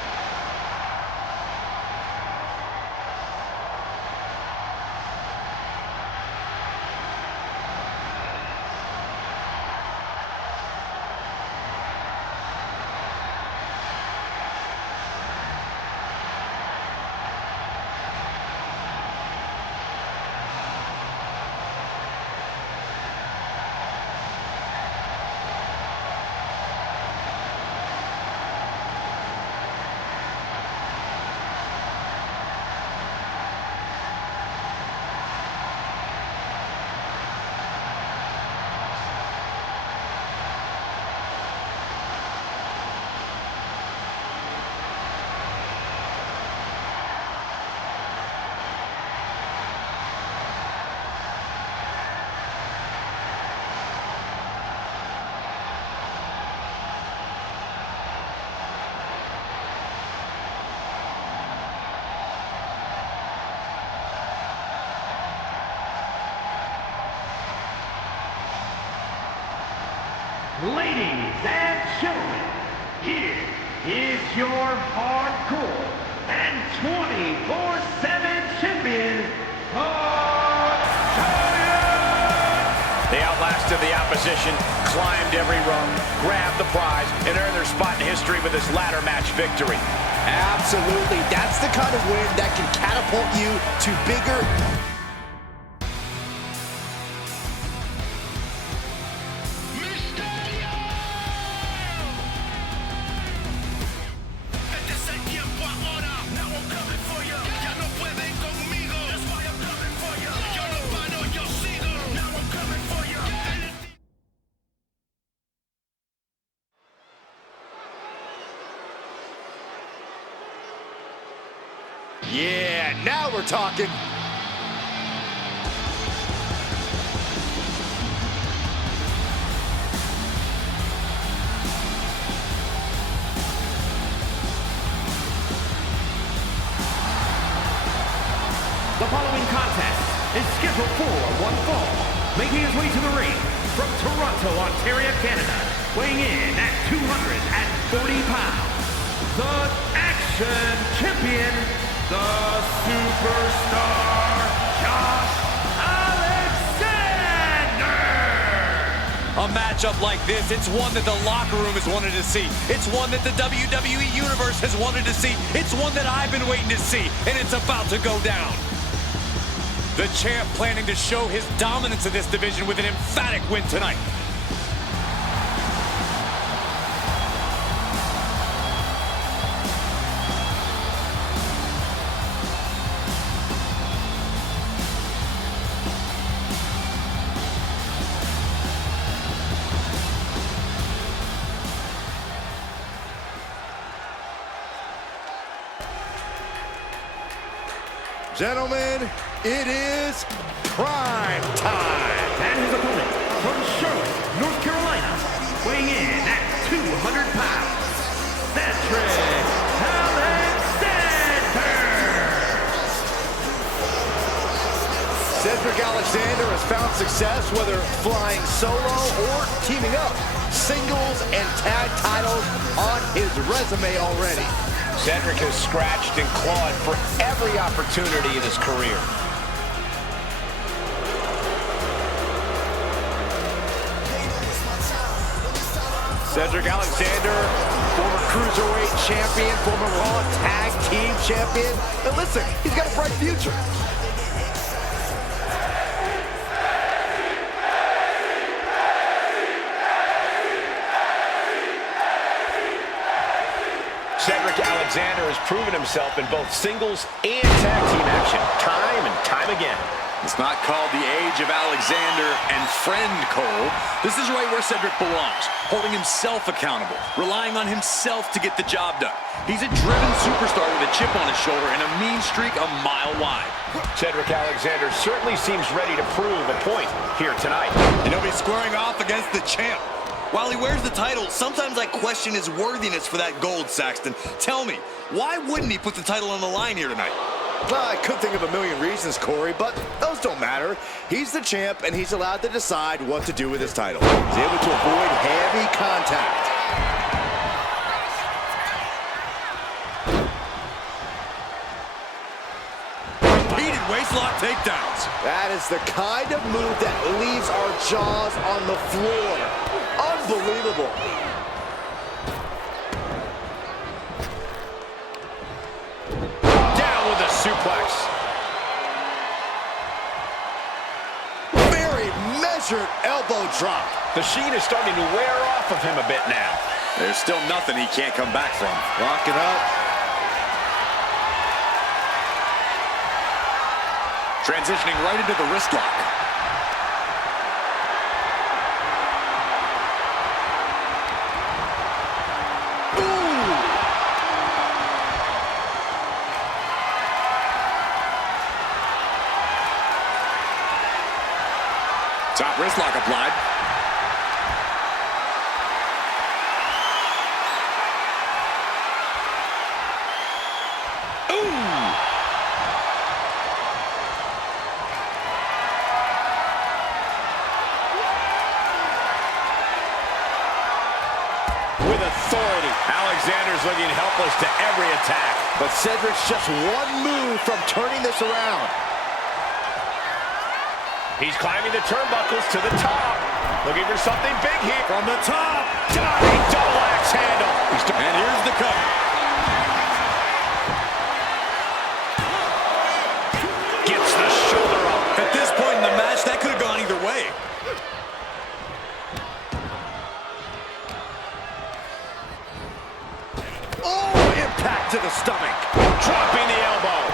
Ladies and gentlemen, here is your hardcore and 24/7 champion, They outlasted the opposition, climbed every rung, grabbed the prize, and earned their spot in history with this ladder match victory. Absolutely. That's the kind of win that can catapult you to bigger... Yeah, now we're talking. The following contest is scheduled for one fall. Making his way to the ring from Toronto, Ontario, Canada, weighing in at 240 pounds, the Action Champion, the Superstar, Josh Alexander! A matchup like this, it's one that the locker room has wanted to see. It's one that the WWE Universe has wanted to see. It's one that I've been waiting to see, and it's about to go down. The champ planning to show his dominance in this division with an emphatic win tonight. Gentlemen, it is prime time. And his opponent from Charlotte, North Carolina, weighing in at 200 pounds, Cedric Alexander! Cedric Alexander has found success whether flying solo or teaming up. Singles and tag titles on his resume already. Cedric has scratched and clawed for every opportunity in his career. Cedric Alexander, former Cruiserweight champion, former Raw Tag Team champion. And listen, he's got a bright future. Cedric Alexander has proven himself in both singles and tag team action, time and time again. It's not called the age of Alexander and friend Cole. This is right where Cedric belongs, holding himself accountable, relying on himself to get the job done. He's a driven superstar with a chip on his shoulder and a mean streak a mile wide. Cedric Alexander certainly seems ready to prove a point here tonight. And he'll be squaring off against the champ. While he wears the title, sometimes I question his worthiness for that gold, Saxton. Tell me, why wouldn't he put the title on the line here tonight? Well, I could think of a million reasons, Corey, but those don't matter. He's the champ, and he's allowed to decide what to do with his title. He's able to avoid heavy contact. Repeated waistlock takedowns. That is the kind of move that leaves our jaws on the floor. Unbelievable. Down with a suplex. Very measured elbow drop. The sheen is starting to wear off of him a bit now. There's still nothing he can't come back from. Locking up. Transitioning right into the wrist lock. Top wrist lock applied. With authority, Alexander's looking helpless to every attack. But Cedric's just one move from turning this around. He's climbing the turnbuckles to the top. Looking for something big here. From the top. Diving double axe handle. And here's the cover. Gets the shoulder up. At this point in the match, that could have gone either way. Oh, impact to the stomach. Dropping the elbow.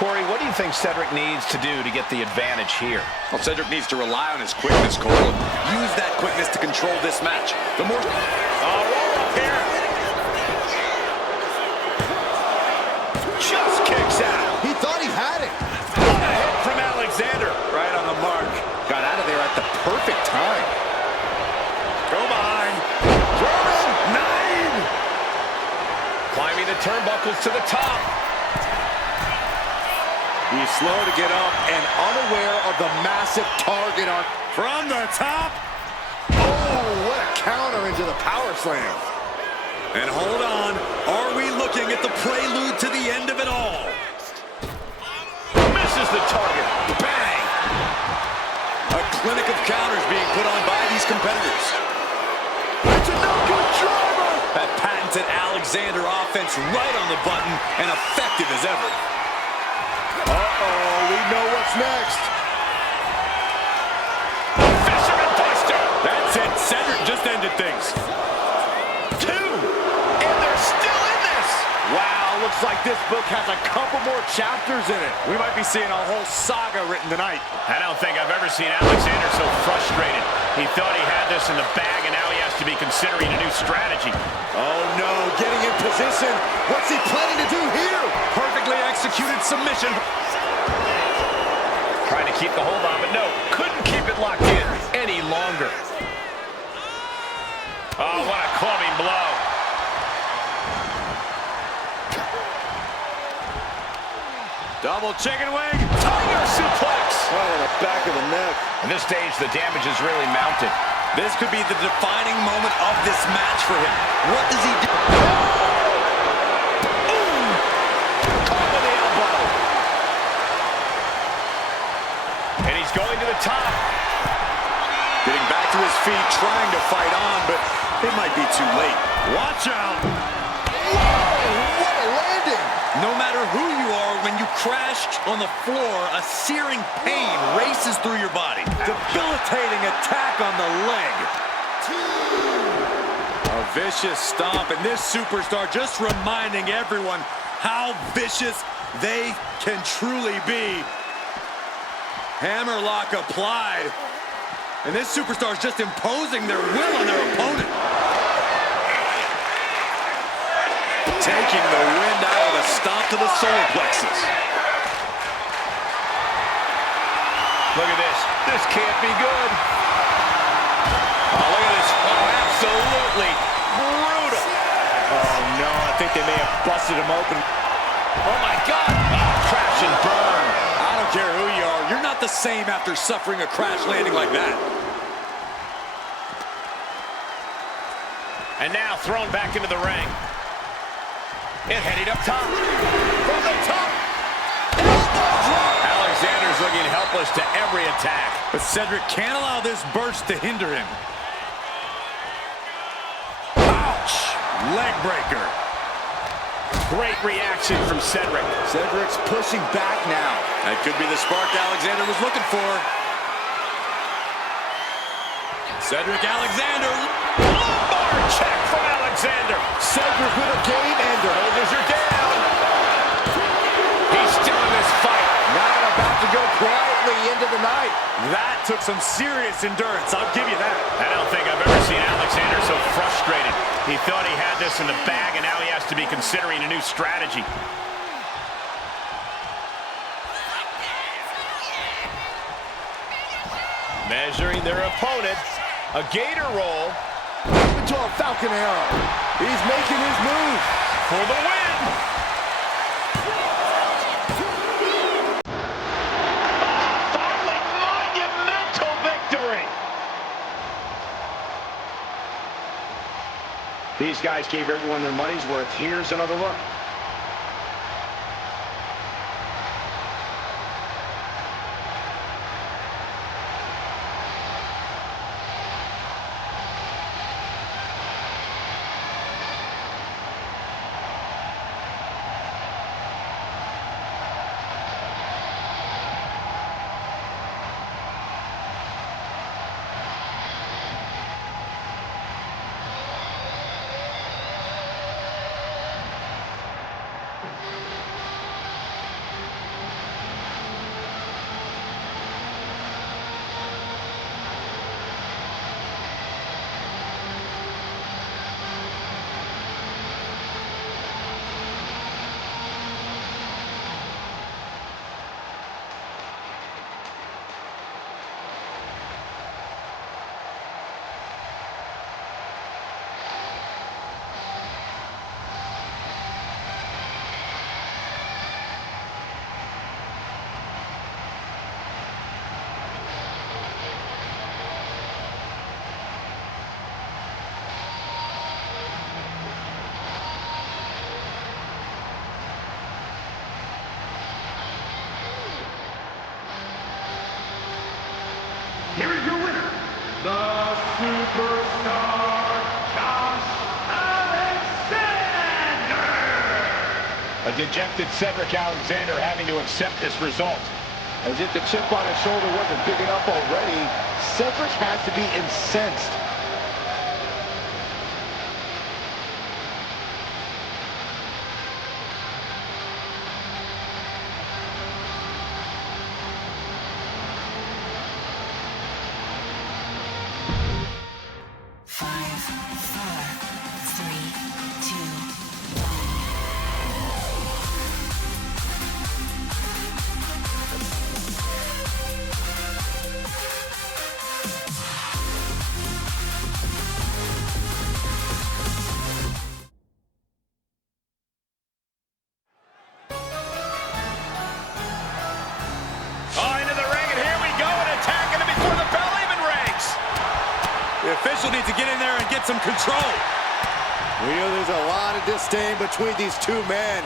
Corey, what do you think Cedric needs to do to get the advantage here? Well, Cedric needs to rely on his quickness, Cole, and use that quickness to control this match. The more... Oh, roll up here. Just Just kicks out. He thought he had it. What a hit from Alexander. Right on the mark. Got out of there at the perfect time. Go behind. German 9. Climbing the turnbuckles to the top. He's slow to get up and unaware of the massive target on. From the top. Oh, what a counter into the power slam. And hold on, are we looking at the prelude to the end of it all? Misses the target. Bang. A clinic of counters being put on by these competitors. It's a no-good driver. That patented Alexander offense right on the button and effective as ever. Uh-oh, we know what's next. Fisherman Buster. That's it, Cedric just ended things. 2. And they're still in this. Wow, looks like this book has a couple more chapters in it. We might be seeing a whole saga written tonight. I don't think I've ever seen Alexander so frustrated. He thought he had this in the bag, and now he has to be considering a new strategy. Oh no, getting in position. What's he planning to do here? Perfectly executed submission. Trying to keep the hold on, but no, couldn't keep it locked in any longer. Oh, what a clubbing blow. Double chicken wing. Tiger suplex. Oh, the back of the neck. At this stage, the damage is really mounted. This could be the defining moment of this match for him. What does he do? Caught with the elbow. And he's going to the top. Getting back to his feet, trying to fight on, but it might be too late. Watch out. Whoa, what a landing. No matter who you are, when you crash on the floor, a searing pain races through your body. Debilitating attack on the leg. A vicious stomp, and this superstar just reminding everyone how vicious they can truly be. Hammerlock applied. And this superstar is just imposing their will on their opponent. Taking the wind out of the stomp to the solar plexus. Look at this. This can't be good. Oh, look at this. Oh, absolutely brutal. Oh no, I think they may have busted him open. Oh, my God. Oh, crash and burn. I don't care who you are. You're not the same after suffering a crash landing like that. And now thrown back into the ring. And heading up top. From the top. Alexander's looking helpless to every attack. But Cedric can't allow this burst to hinder him. Ouch. Leg breaker. Great reaction from Cedric. Cedric's pushing back now. That could be the spark Alexander was looking for. Cedric Alexander. Lumbar check from Alexander. Cedric with a game ender. Shoulders are down. He's still in this fight. Not about to go quietly into the night. That took some serious endurance, I'll give you that. I don't think I've ever seen Alexander so frustrated. He thought he had this in the bag, and now he has to be considering a new strategy. Measuring their opponent. A gator roll. Into a Falcon Arrow. He's making his move. For the win. Finally, monumental victory. These guys gave everyone their money's worth. Here's another look. A dejected Cedric Alexander having to accept this result. As if the chip on his shoulder wasn't big enough already, Cedric has to be incensed. The official needs to get in there and get some control. We know there's a lot of disdain between these two men.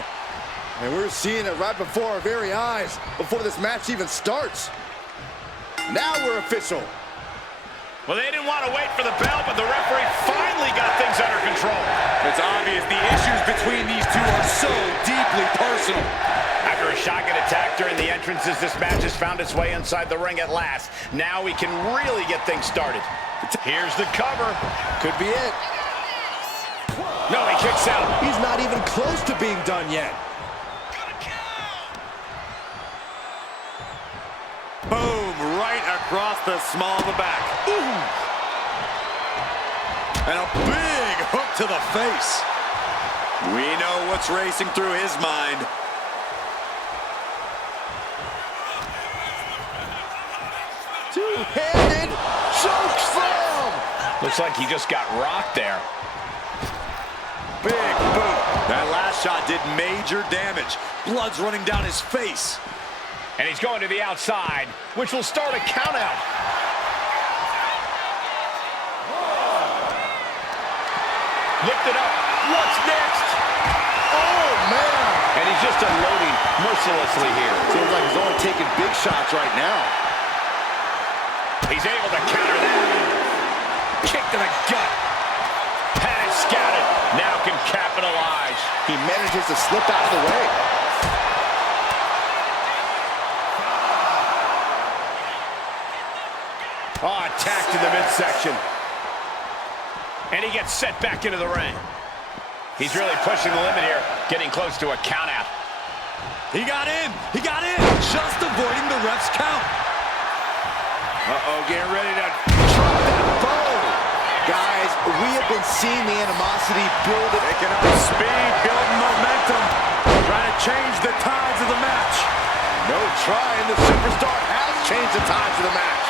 And we're seeing it right before our very eyes, before this match even starts. Now we're official. Well, they didn't want to wait for the bell, but the referee finally got things under control. It's obvious the issues between these two are so deeply personal. After a shotgun attack during the entrances, this match has found its way inside the ring at last. Now we can really get things started. Here's the cover. Could be it. No, he kicks out. He's not even close to being done yet. Boom, right across the small of the back. Ooh. And a big hook to the face. We know what's racing through his mind. Two-handed choke slam. Looks like he just got rocked there. Big boot. That last shot did major damage. Blood's running down his face. And he's going to the outside, which will start a countout. Lifted up. What's next? Oh, man. And he's just unloading mercilessly here. Seems like he's only taking big shots right now. He's able to counter that. Kick to the gut. Had it scouted. Now can capitalize. He manages to slip out of the way. Oh, attack to the midsection. And he gets set back into the ring. He's really pushing the limit here, getting close to a count out. He got in. He got in. Just avoiding the ref's count. Uh-oh, getting ready to drop that bow. Guys, we have been seeing the animosity build. Picking up speed, building momentum. Trying to change the tides of the match. No trying. The superstar has changed the tides of the match.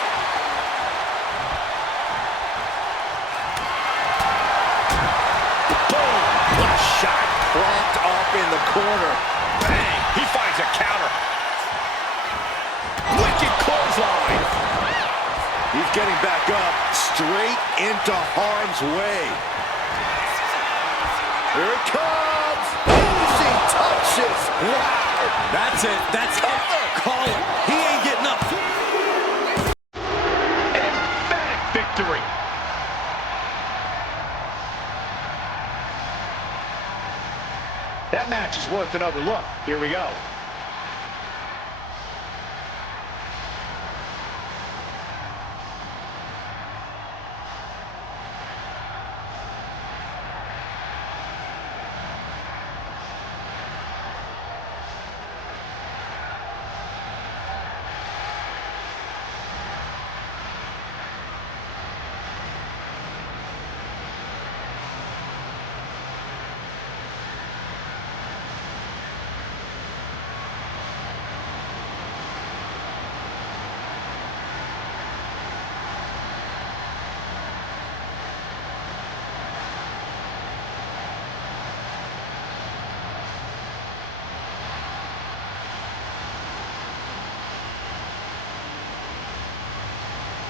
Boom! What a shot. Propped up in the corner. Bang! He finds a counter. Wicked clothesline. He's getting back up, straight into harm's way. Here it comes. Easy touches. Wow. That's it. That's it. Call it. He ain't getting up. An emphatic victory. That match is worth another look. Here we go.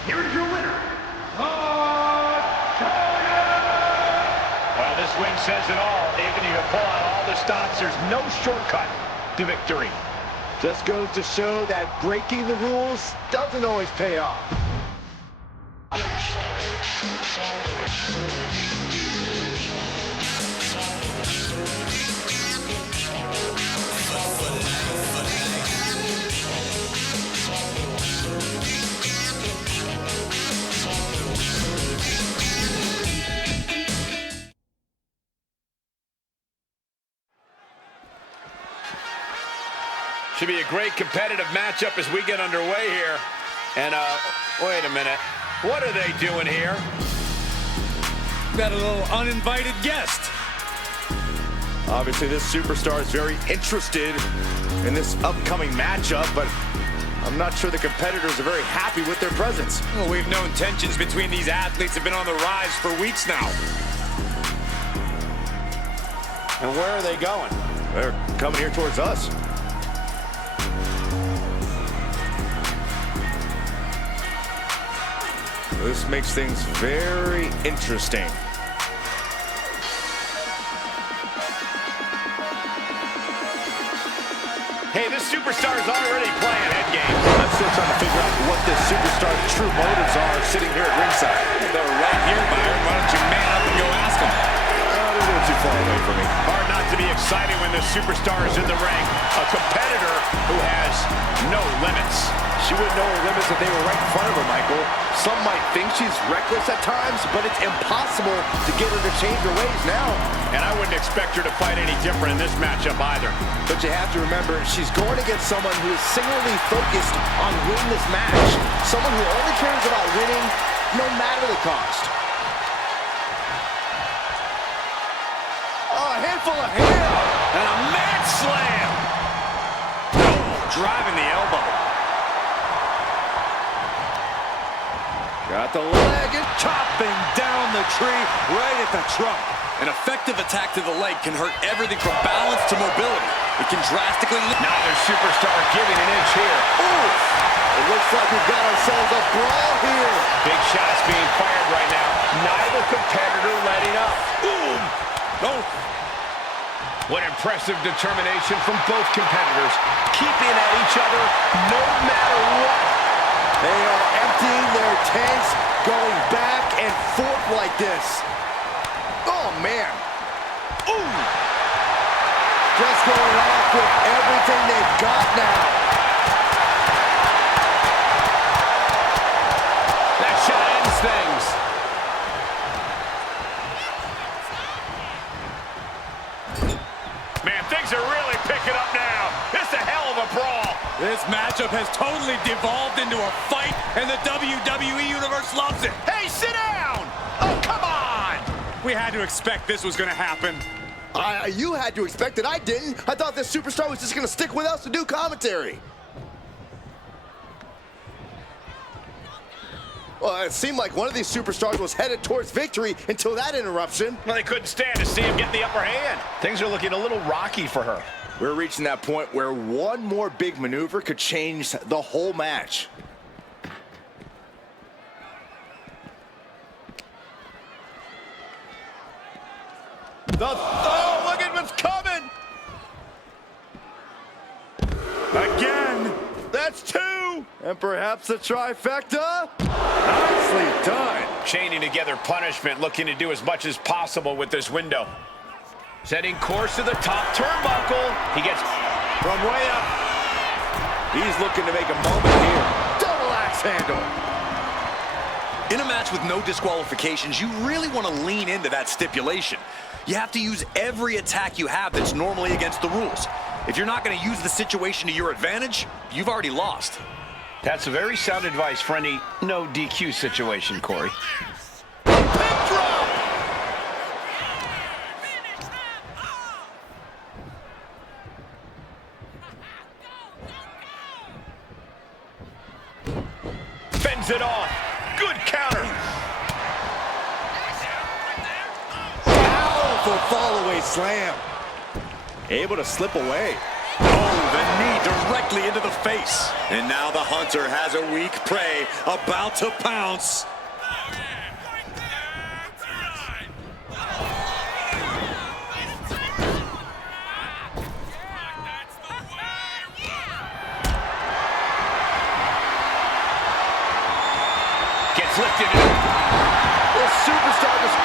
Here is your winner, Well, this win says it all. Even if you pull out all the stops, there's no shortcut to victory. Just goes to show that breaking the rules doesn't always pay off. Should be a great competitive matchup as we get underway here. And, wait a minute. What are they doing here? Got a little uninvited guest. Obviously, this superstar is very interested in this upcoming matchup, but I'm not sure the competitors are very happy with their presence. Well, we've known tensions between these athletes have been on the rise for weeks now. And where are they going? They're coming here towards us. This makes things very interesting. Hey, this superstar is already playing head games. I'm still trying to figure out what this superstar's true motives are sitting here at ringside. They're right here, Byron. Why don't you man up and go ask them? They're a little too far away from me. Hard not to be excited when the superstar is in the ring. A competitor who has no limits. She wouldn't know her limits if they were right in front of her, Michael. Some might think she's reckless at times, but it's impossible to get her to change her ways now. And I wouldn't expect her to fight any different in this matchup either. But you have to remember, she's going against someone who is singularly focused on winning this match. Someone who only cares about winning, no matter the cost. Oh, a handful of hair! And a mat slam! Driving the elbow. Got the leg and Chopping down the tree right at the trunk. An effective attack to the leg can hurt everything from balance to mobility. It can drastically... Neither superstar giving an inch here. Ooh! It looks like we've got ourselves a brawl here. Big shots being fired right now. Neither competitor letting up. Boom! Oh! What impressive determination from both competitors. Keeping at each other no matter what. They are emptying their tanks, going back and forth like this. Oh, man. Ooh! Just going off with everything they've got now. That shot ends things. Man, things are really picking up now. It's a hell of a brawl. This matchup has totally devolved into a fight, and the WWE Universe loves it. Hey, sit down! Oh, come on! We had to expect this was going to happen. You had to expect it. I didn't. I thought this superstar was just going to stick with us to do commentary. Well, it seemed like one of these superstars was headed towards victory until that interruption. Well, they couldn't stand to see him get the upper hand. Things are looking a little rocky for her. We're reaching that point where one more big maneuver could change the whole match. Oh, look at what's coming! Again! That's two! And perhaps a trifecta? Nicely done! Chaining together punishment, looking to do as much as possible with this window. Setting course to the top turnbuckle. He gets from way up. He's looking to make a moment here. Double axe handle. In a match with no disqualifications, you really want to lean into that stipulation. You have to use every attack you have that's normally against the rules. If you're not going to use the situation to your advantage, you've already lost. That's very sound advice for any no DQ situation, Corey. Pin drop! Fends it off. Good counter. Powerful fall-away slam. Able to slip away. Oh, the knee directly into the face. And now the hunter has a weak prey about to pounce. Gets lifted in. This superstar just...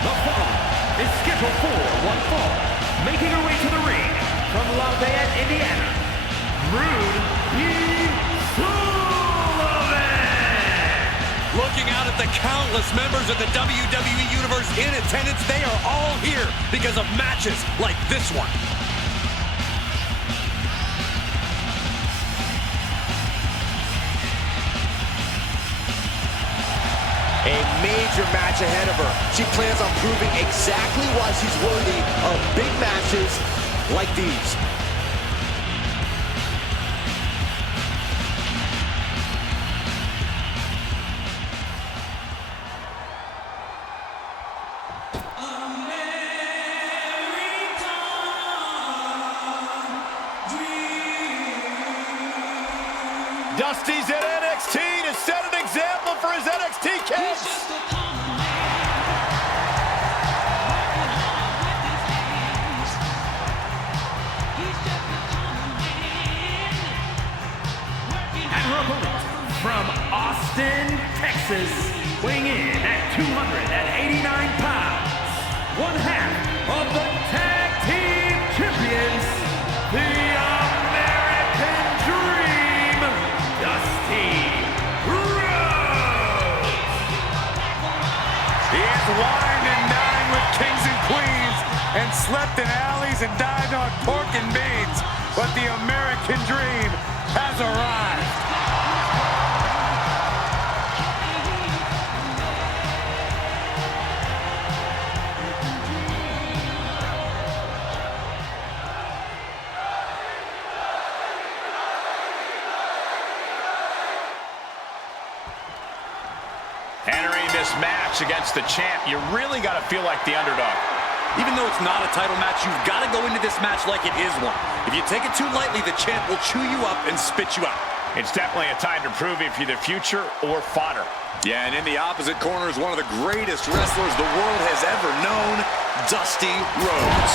The following is scheduled for one fall. Making her way to the ring from Lafayette, Indiana, Rude Sullivan. Looking out at the countless members of the WWE Universe in attendance, they are all here because of matches like this one. A major match ahead of her. She plans on proving exactly why she's worthy of big matches like these. Dusty's at NXT to set an example for his NXT kids. And her opponent from Austin, Texas, weighing in at 289 pounds, one half of the Tag Team Champions, the American Dream, Dusty Rhodes. He has wined and dined with kings and queens and slept in alleys and dined on pork and beans, but the American Dream has arrived. Entering this match against the champ, you really got to feel like the underdog. Even though it's not a title match, you've got to go into this match like it is one. If you take it too lightly, the champ will chew you up and spit you out. It's definitely a time to prove if you're the future or fodder. Yeah, and in the opposite corner is one of the greatest wrestlers the world has ever known, Dusty Rhodes.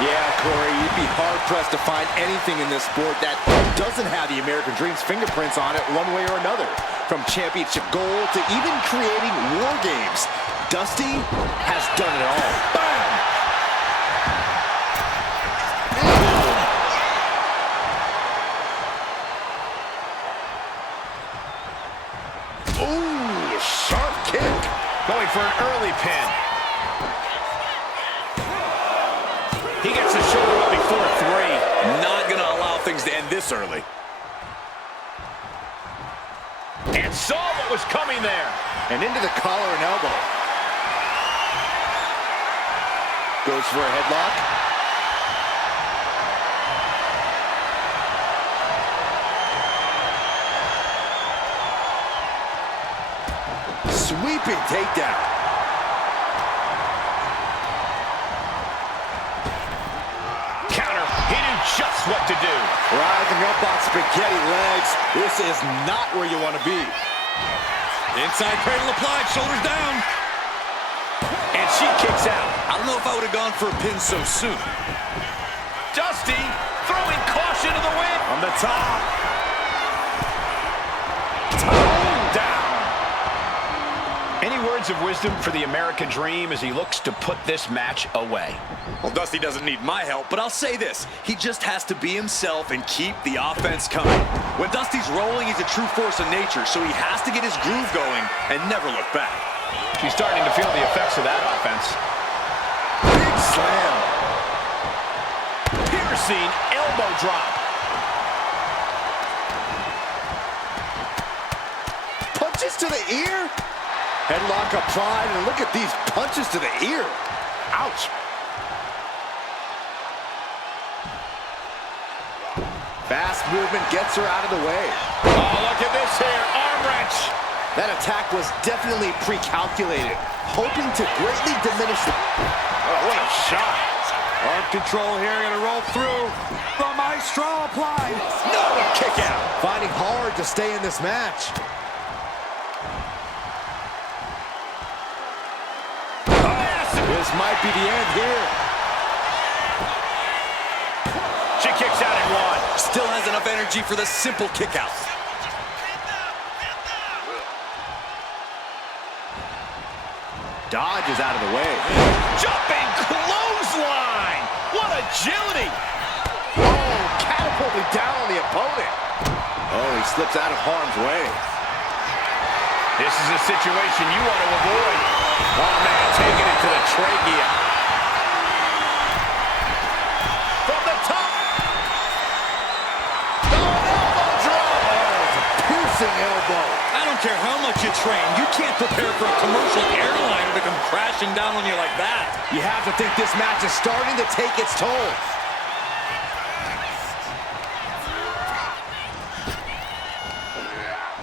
Yeah, Corey, you'd be hard-pressed to find anything in this sport that doesn't have the American Dream's fingerprints on it one way or another. From championship gold to even creating war games, Dusty has done it all. Bam! Ooh, sharp kick. Going for an early pin. He gets the shoulder up before 3. Not going to allow things to end this early. And saw what was coming there. And into the collar and elbow. Goes for a headlock. Sweeping takedown. Counter. He knew just what to do. Rising up on spaghetti legs. This is not where you want to be. Inside cradle applied, shoulders down. And she kicks out. I don't know if I would have gone for a pin so soon. Dusty throwing caution to the wind. On the top. Down. Any words of wisdom for the American Dream as he looks to put this match away? Well, Dusty doesn't need my help, but I'll say this. He just has to be himself and keep the offense coming. When Dusty's rolling, he's a true force of nature, so he has to get his groove going and never look back. She's starting to feel the effects of that offense. Big slam. Piercing elbow drop. Punches to the ear. Headlock applied, and look at these punches to the ear. Ouch. Fast movement gets her out of the way. Oh, look at this here. Arm wrench. That attack was definitely pre-calculated, hoping to greatly diminish the... Oh, what a shot. Arm control here, gonna roll through. The maestro applied. No, kick out. Finding hard to stay in this match. This might be the end here. She kicks out in 1. Still has enough energy for the simple kick out. Dodges out of the way. Jumping clothesline! What agility! Oh, catapulted down on the opponent. Oh, he slips out of harm's way. This is a situation you want to avoid. Oh, man, taking it to the trachea. From the top. Oh, an elbow drop. Oh, it's a piercing elbow. I don't care how much you train, you can't prepare for a commercial airliner to come crashing down on you like that. You have to think this match is starting to take its toll.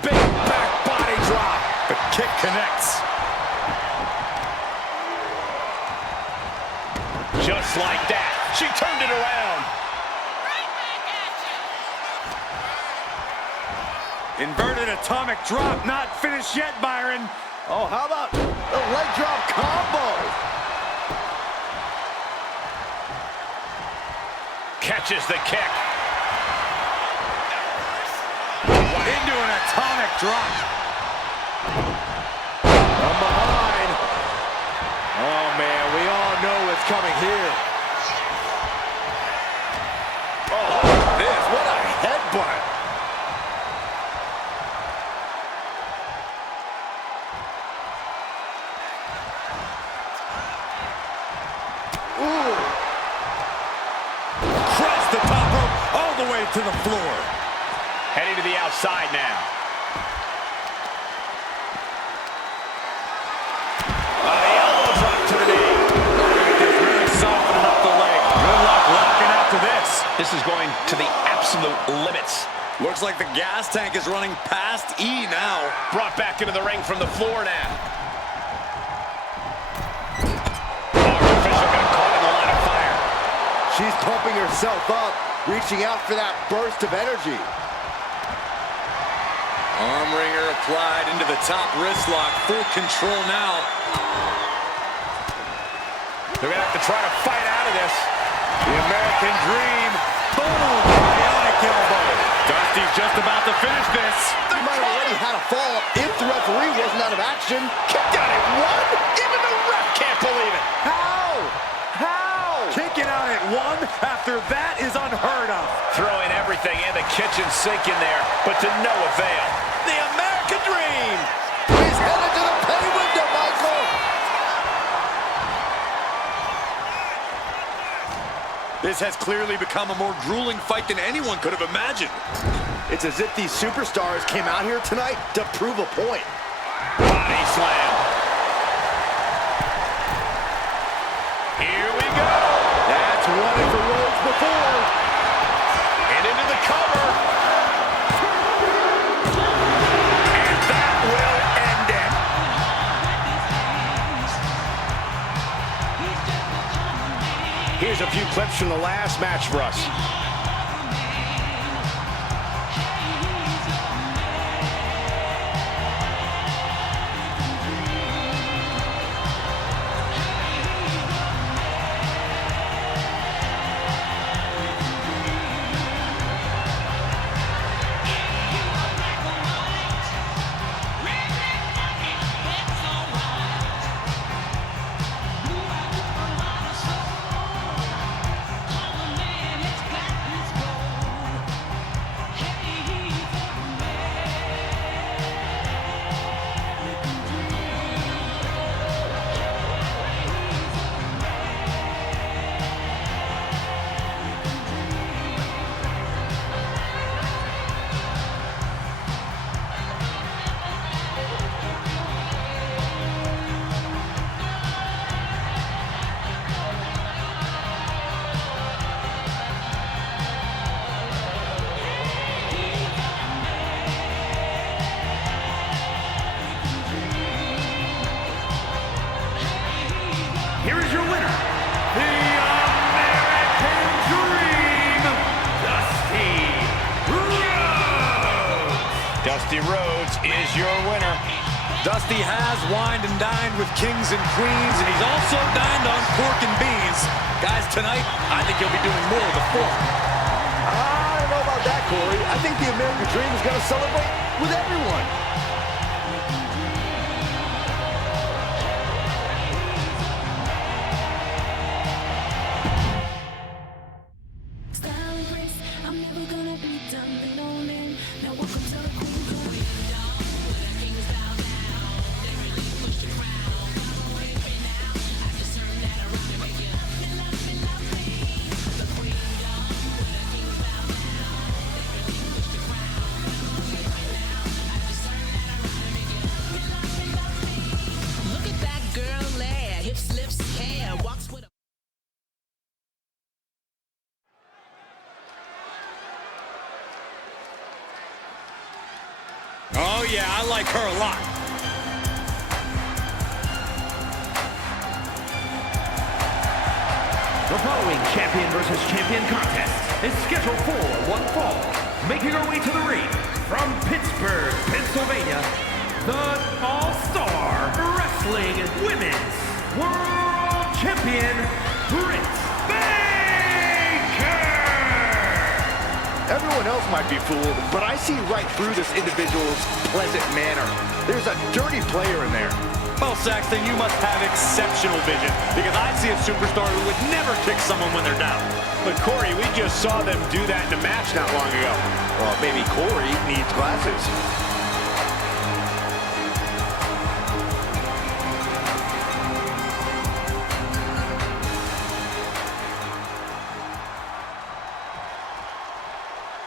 Big back body drop. The kick connects. Just like that, she turned it around. Inverted atomic drop, not finished yet, Byron. Oh, how about the leg drop combo? Catches the kick. Into an atomic drop. From behind. Oh, man, we all know what's coming here. Oh, this, what a headbutt. Ooh. Across the top rope, all the way to the floor. Heading to the outside now. The elbow drop to the knee. Really softening up the leg. Good luck locking after this. This is going to the absolute limits. Looks like the gas tank is running past E now. Brought back into the ring from the floor now. Artificial got caught in the line of fire. She's pumping herself up, reaching out for that burst of energy. Arm wringer applied into the top wrist lock. Full control now. They're going to have to try to fight out of this. The American Dream. Boom! Bionic elbow. Dusty's just about to finish this. He might have already had a fall if the referee wasn't out of action. Kicked out at one? Even the ref can't believe it. How? How? Kicking out at one after that is unheard of. Throwing everything in the kitchen sink in there, but to no avail. The American Dream. He's headed to the pay window, Michael. This has clearly become a more grueling fight than anyone could have imagined. It's as if these superstars came out here tonight to prove a point. Body slam. Here we go. That's won it for Rhodes before. And into the cover. And that will end it. Here's a few clips from the last match for us. Here is your winner, the American Dream, Dusty Rhodes. Dusty Rhodes is your winner. Dusty has wined and dined with kings and queens, and he's also dined on pork and beans. Guys, tonight, I think he'll be doing more of the former. I don't know about that, Corey. I think the American Dream is going to celebrate with everyone. her a lot. The following champion versus champion contest is scheduled for one fall. Making her way to the ring from Pittsburgh, Pennsylvania, the All-Star Wrestling Women's World Champion, Britt Baker! Everyone else might be fooled, but I see right through this individual's pleasant manner. There's a dirty player in there. Well, Saxton, you must have exceptional vision, because I see a superstar who would never kick someone when they're down. But Corey, we just saw them do that in a match not long ago. Well, maybe Corey needs glasses.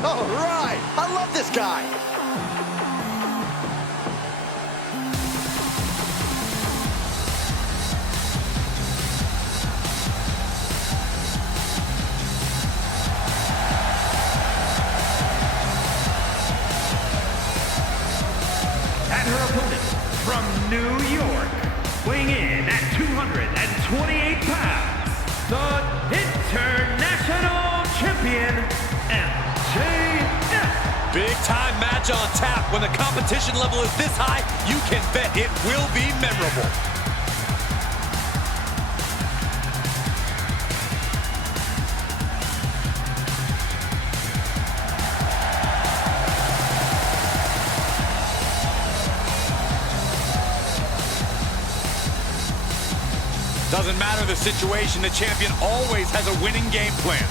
All right, I love this guy. And her opponent from New York, weighing in at 228 pounds, the International Champion, MJF. Big time match on tap. When the competition level is this high, you can bet it will be memorable. Doesn't matter the situation, the champion always has a winning game plan.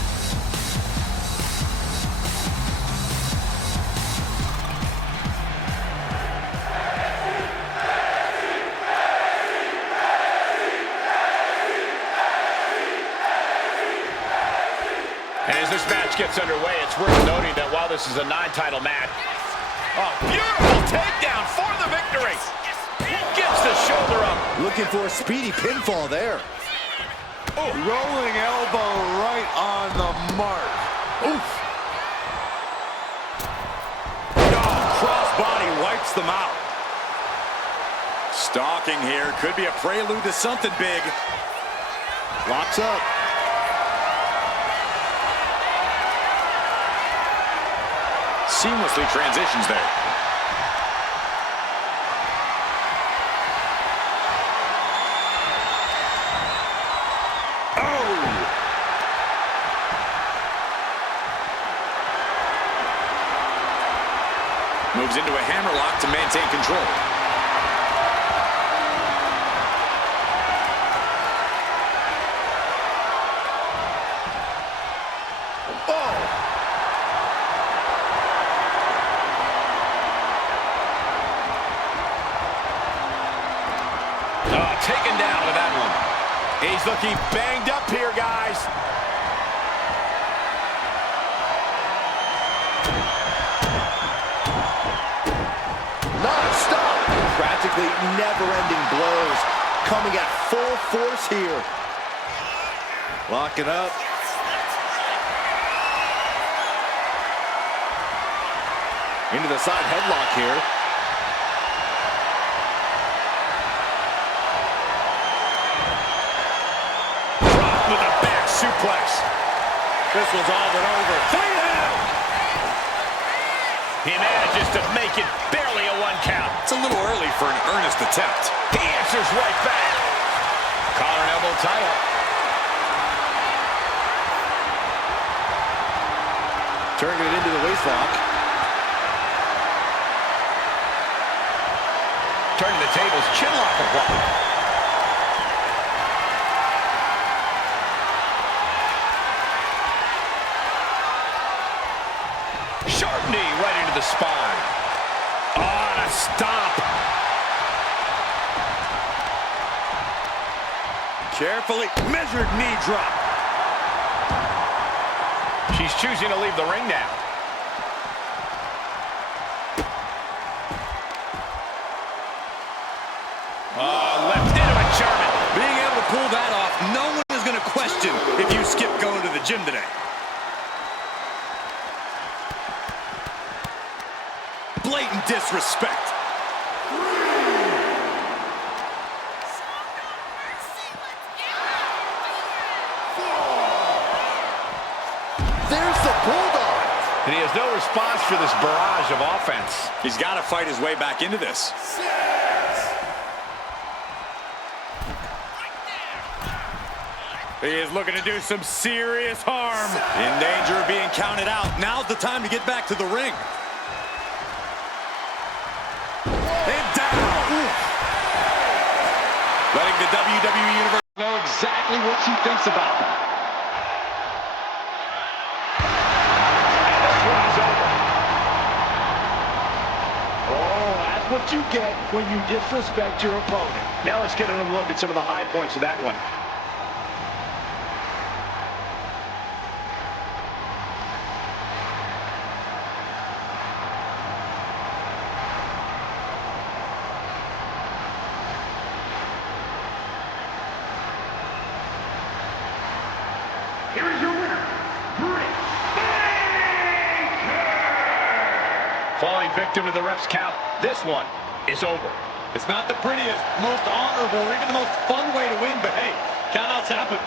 And as this match gets underway, it's worth noting that while this is a non-title match, beautiful takedown for the victory. Gets the shoulder up. Looking for a speedy pinfall there. Oh, rolling elbow right on the mark. Oof. Oh, crossbody wipes them out. Stalking here. Could be a prelude to something big. Locks up. Seamlessly transitions there. Moves into a hammerlock to maintain control. Oh! Taken down with that one. He's looking banged up here, guys. Non-stop. Practically never-ending blows. Coming at full force here. Locking up. Into the side headlock here. With a back suplex. This was all but over. 3 down. He manages to make it barely a 1 count. It's a little early for an earnest attempt. He answers right back. Collar and elbow tie up. Turning it into the waistlock. Turning the tables, chin lock applied. Sharp knee right into the spine. Oh, and a stomp. Carefully measured knee drop. She's choosing to leave the ring now. Left into a German. Being able to pull that off, no one is going to question if you skip going to the gym today. Blatant disrespect. there's the Bulldog. And he has no response for this barrage of offense. He's got to fight his way back into this. He is looking to do some serious harm. In danger of being counted out. Now's the time to get back to the ring. And down. Letting the WWE Universe know exactly what she thinks about that. And this one's over. Oh, that's what you get when you disrespect your opponent. Now let's get another look at some of the high points of that one. Here is your winner, Britt Baker! Falling victim to the ref's count. This one is over. It's not the prettiest, most honorable, or even the most fun way to win, but hey, countouts happen.